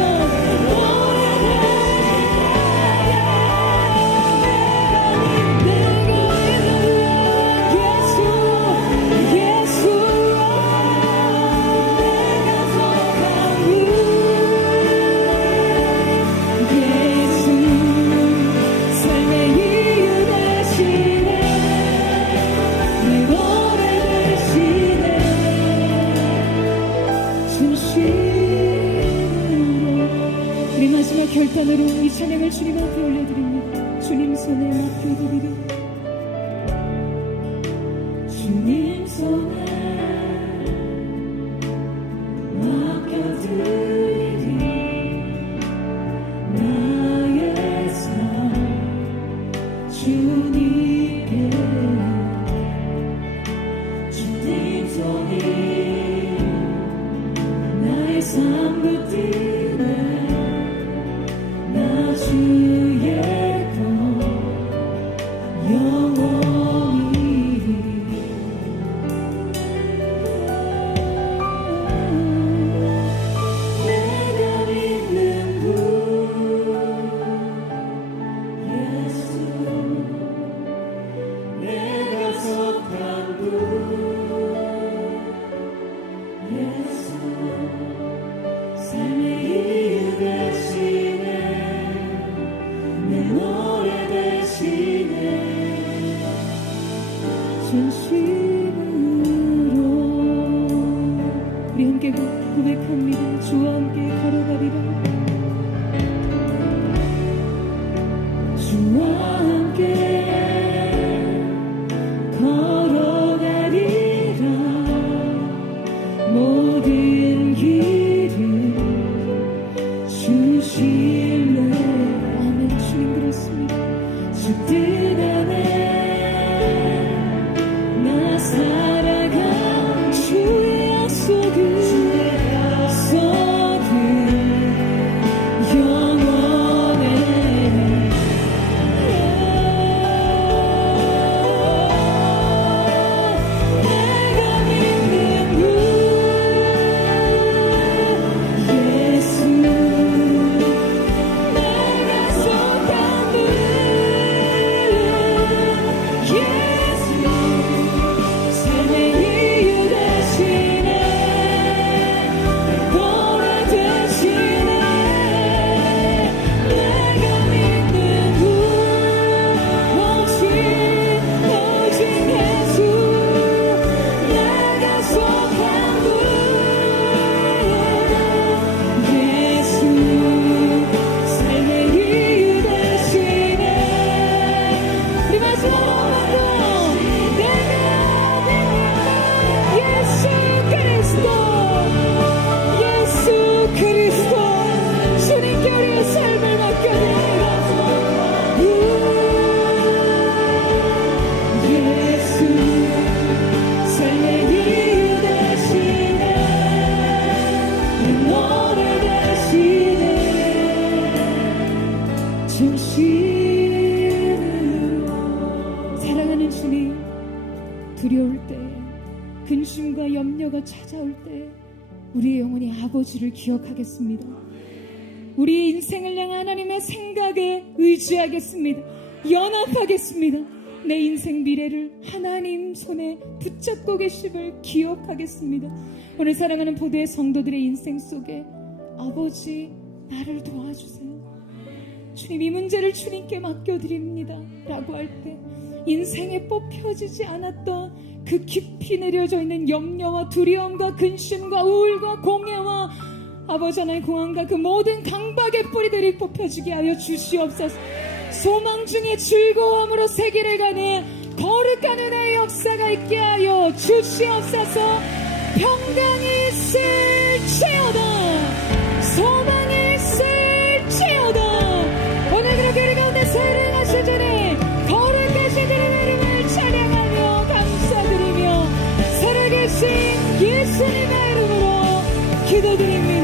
우리 마지막 결단으로 이 찬양을 주님 앞에 올려드립니다. 주님 손에 맡겨드리리. 주님 손에 맡겨드리리. 나의 삶 주님께. 주님 손이 나의 삶 붙드네. 나 주의 것 영원히 어려울 때, 근심과 염려가 찾아올 때 우리의 영혼이 아버지를 기억하겠습니다. 우리 인생을 향한 하나님의 생각에 의지하겠습니다. 연합하겠습니다. 내 인생 미래를 하나님 손에 붙잡고 계심을 기억하겠습니다. 오늘 사랑하는 보도의 성도들의 인생 속에 아버지 나를 도와주세요. 주님, 이 문제를 주님께 맡겨드립니다 라고 할 때 인생에 뽑혀지지 않았던 그 깊이 내려져 있는 염려와 두려움과 근심과 우울과 공허와 아버지 하나님 공황과 그 모든 강박의 뿌리들이 뽑혀지게 하여 주시옵소서. 소망 중에 즐거움으로 세계를 가는 거룩한 은혜의 역사가 있게 하여 주시옵소서. 평강이 있을지어다, 소망이 있을지어다. 오늘 그렇게 우리 가운데 세례하실 주님, 거룩하신 주님의 이름을 찬양하며 감사드리며 살아계신 예수님의 이름으로 기도드립니다.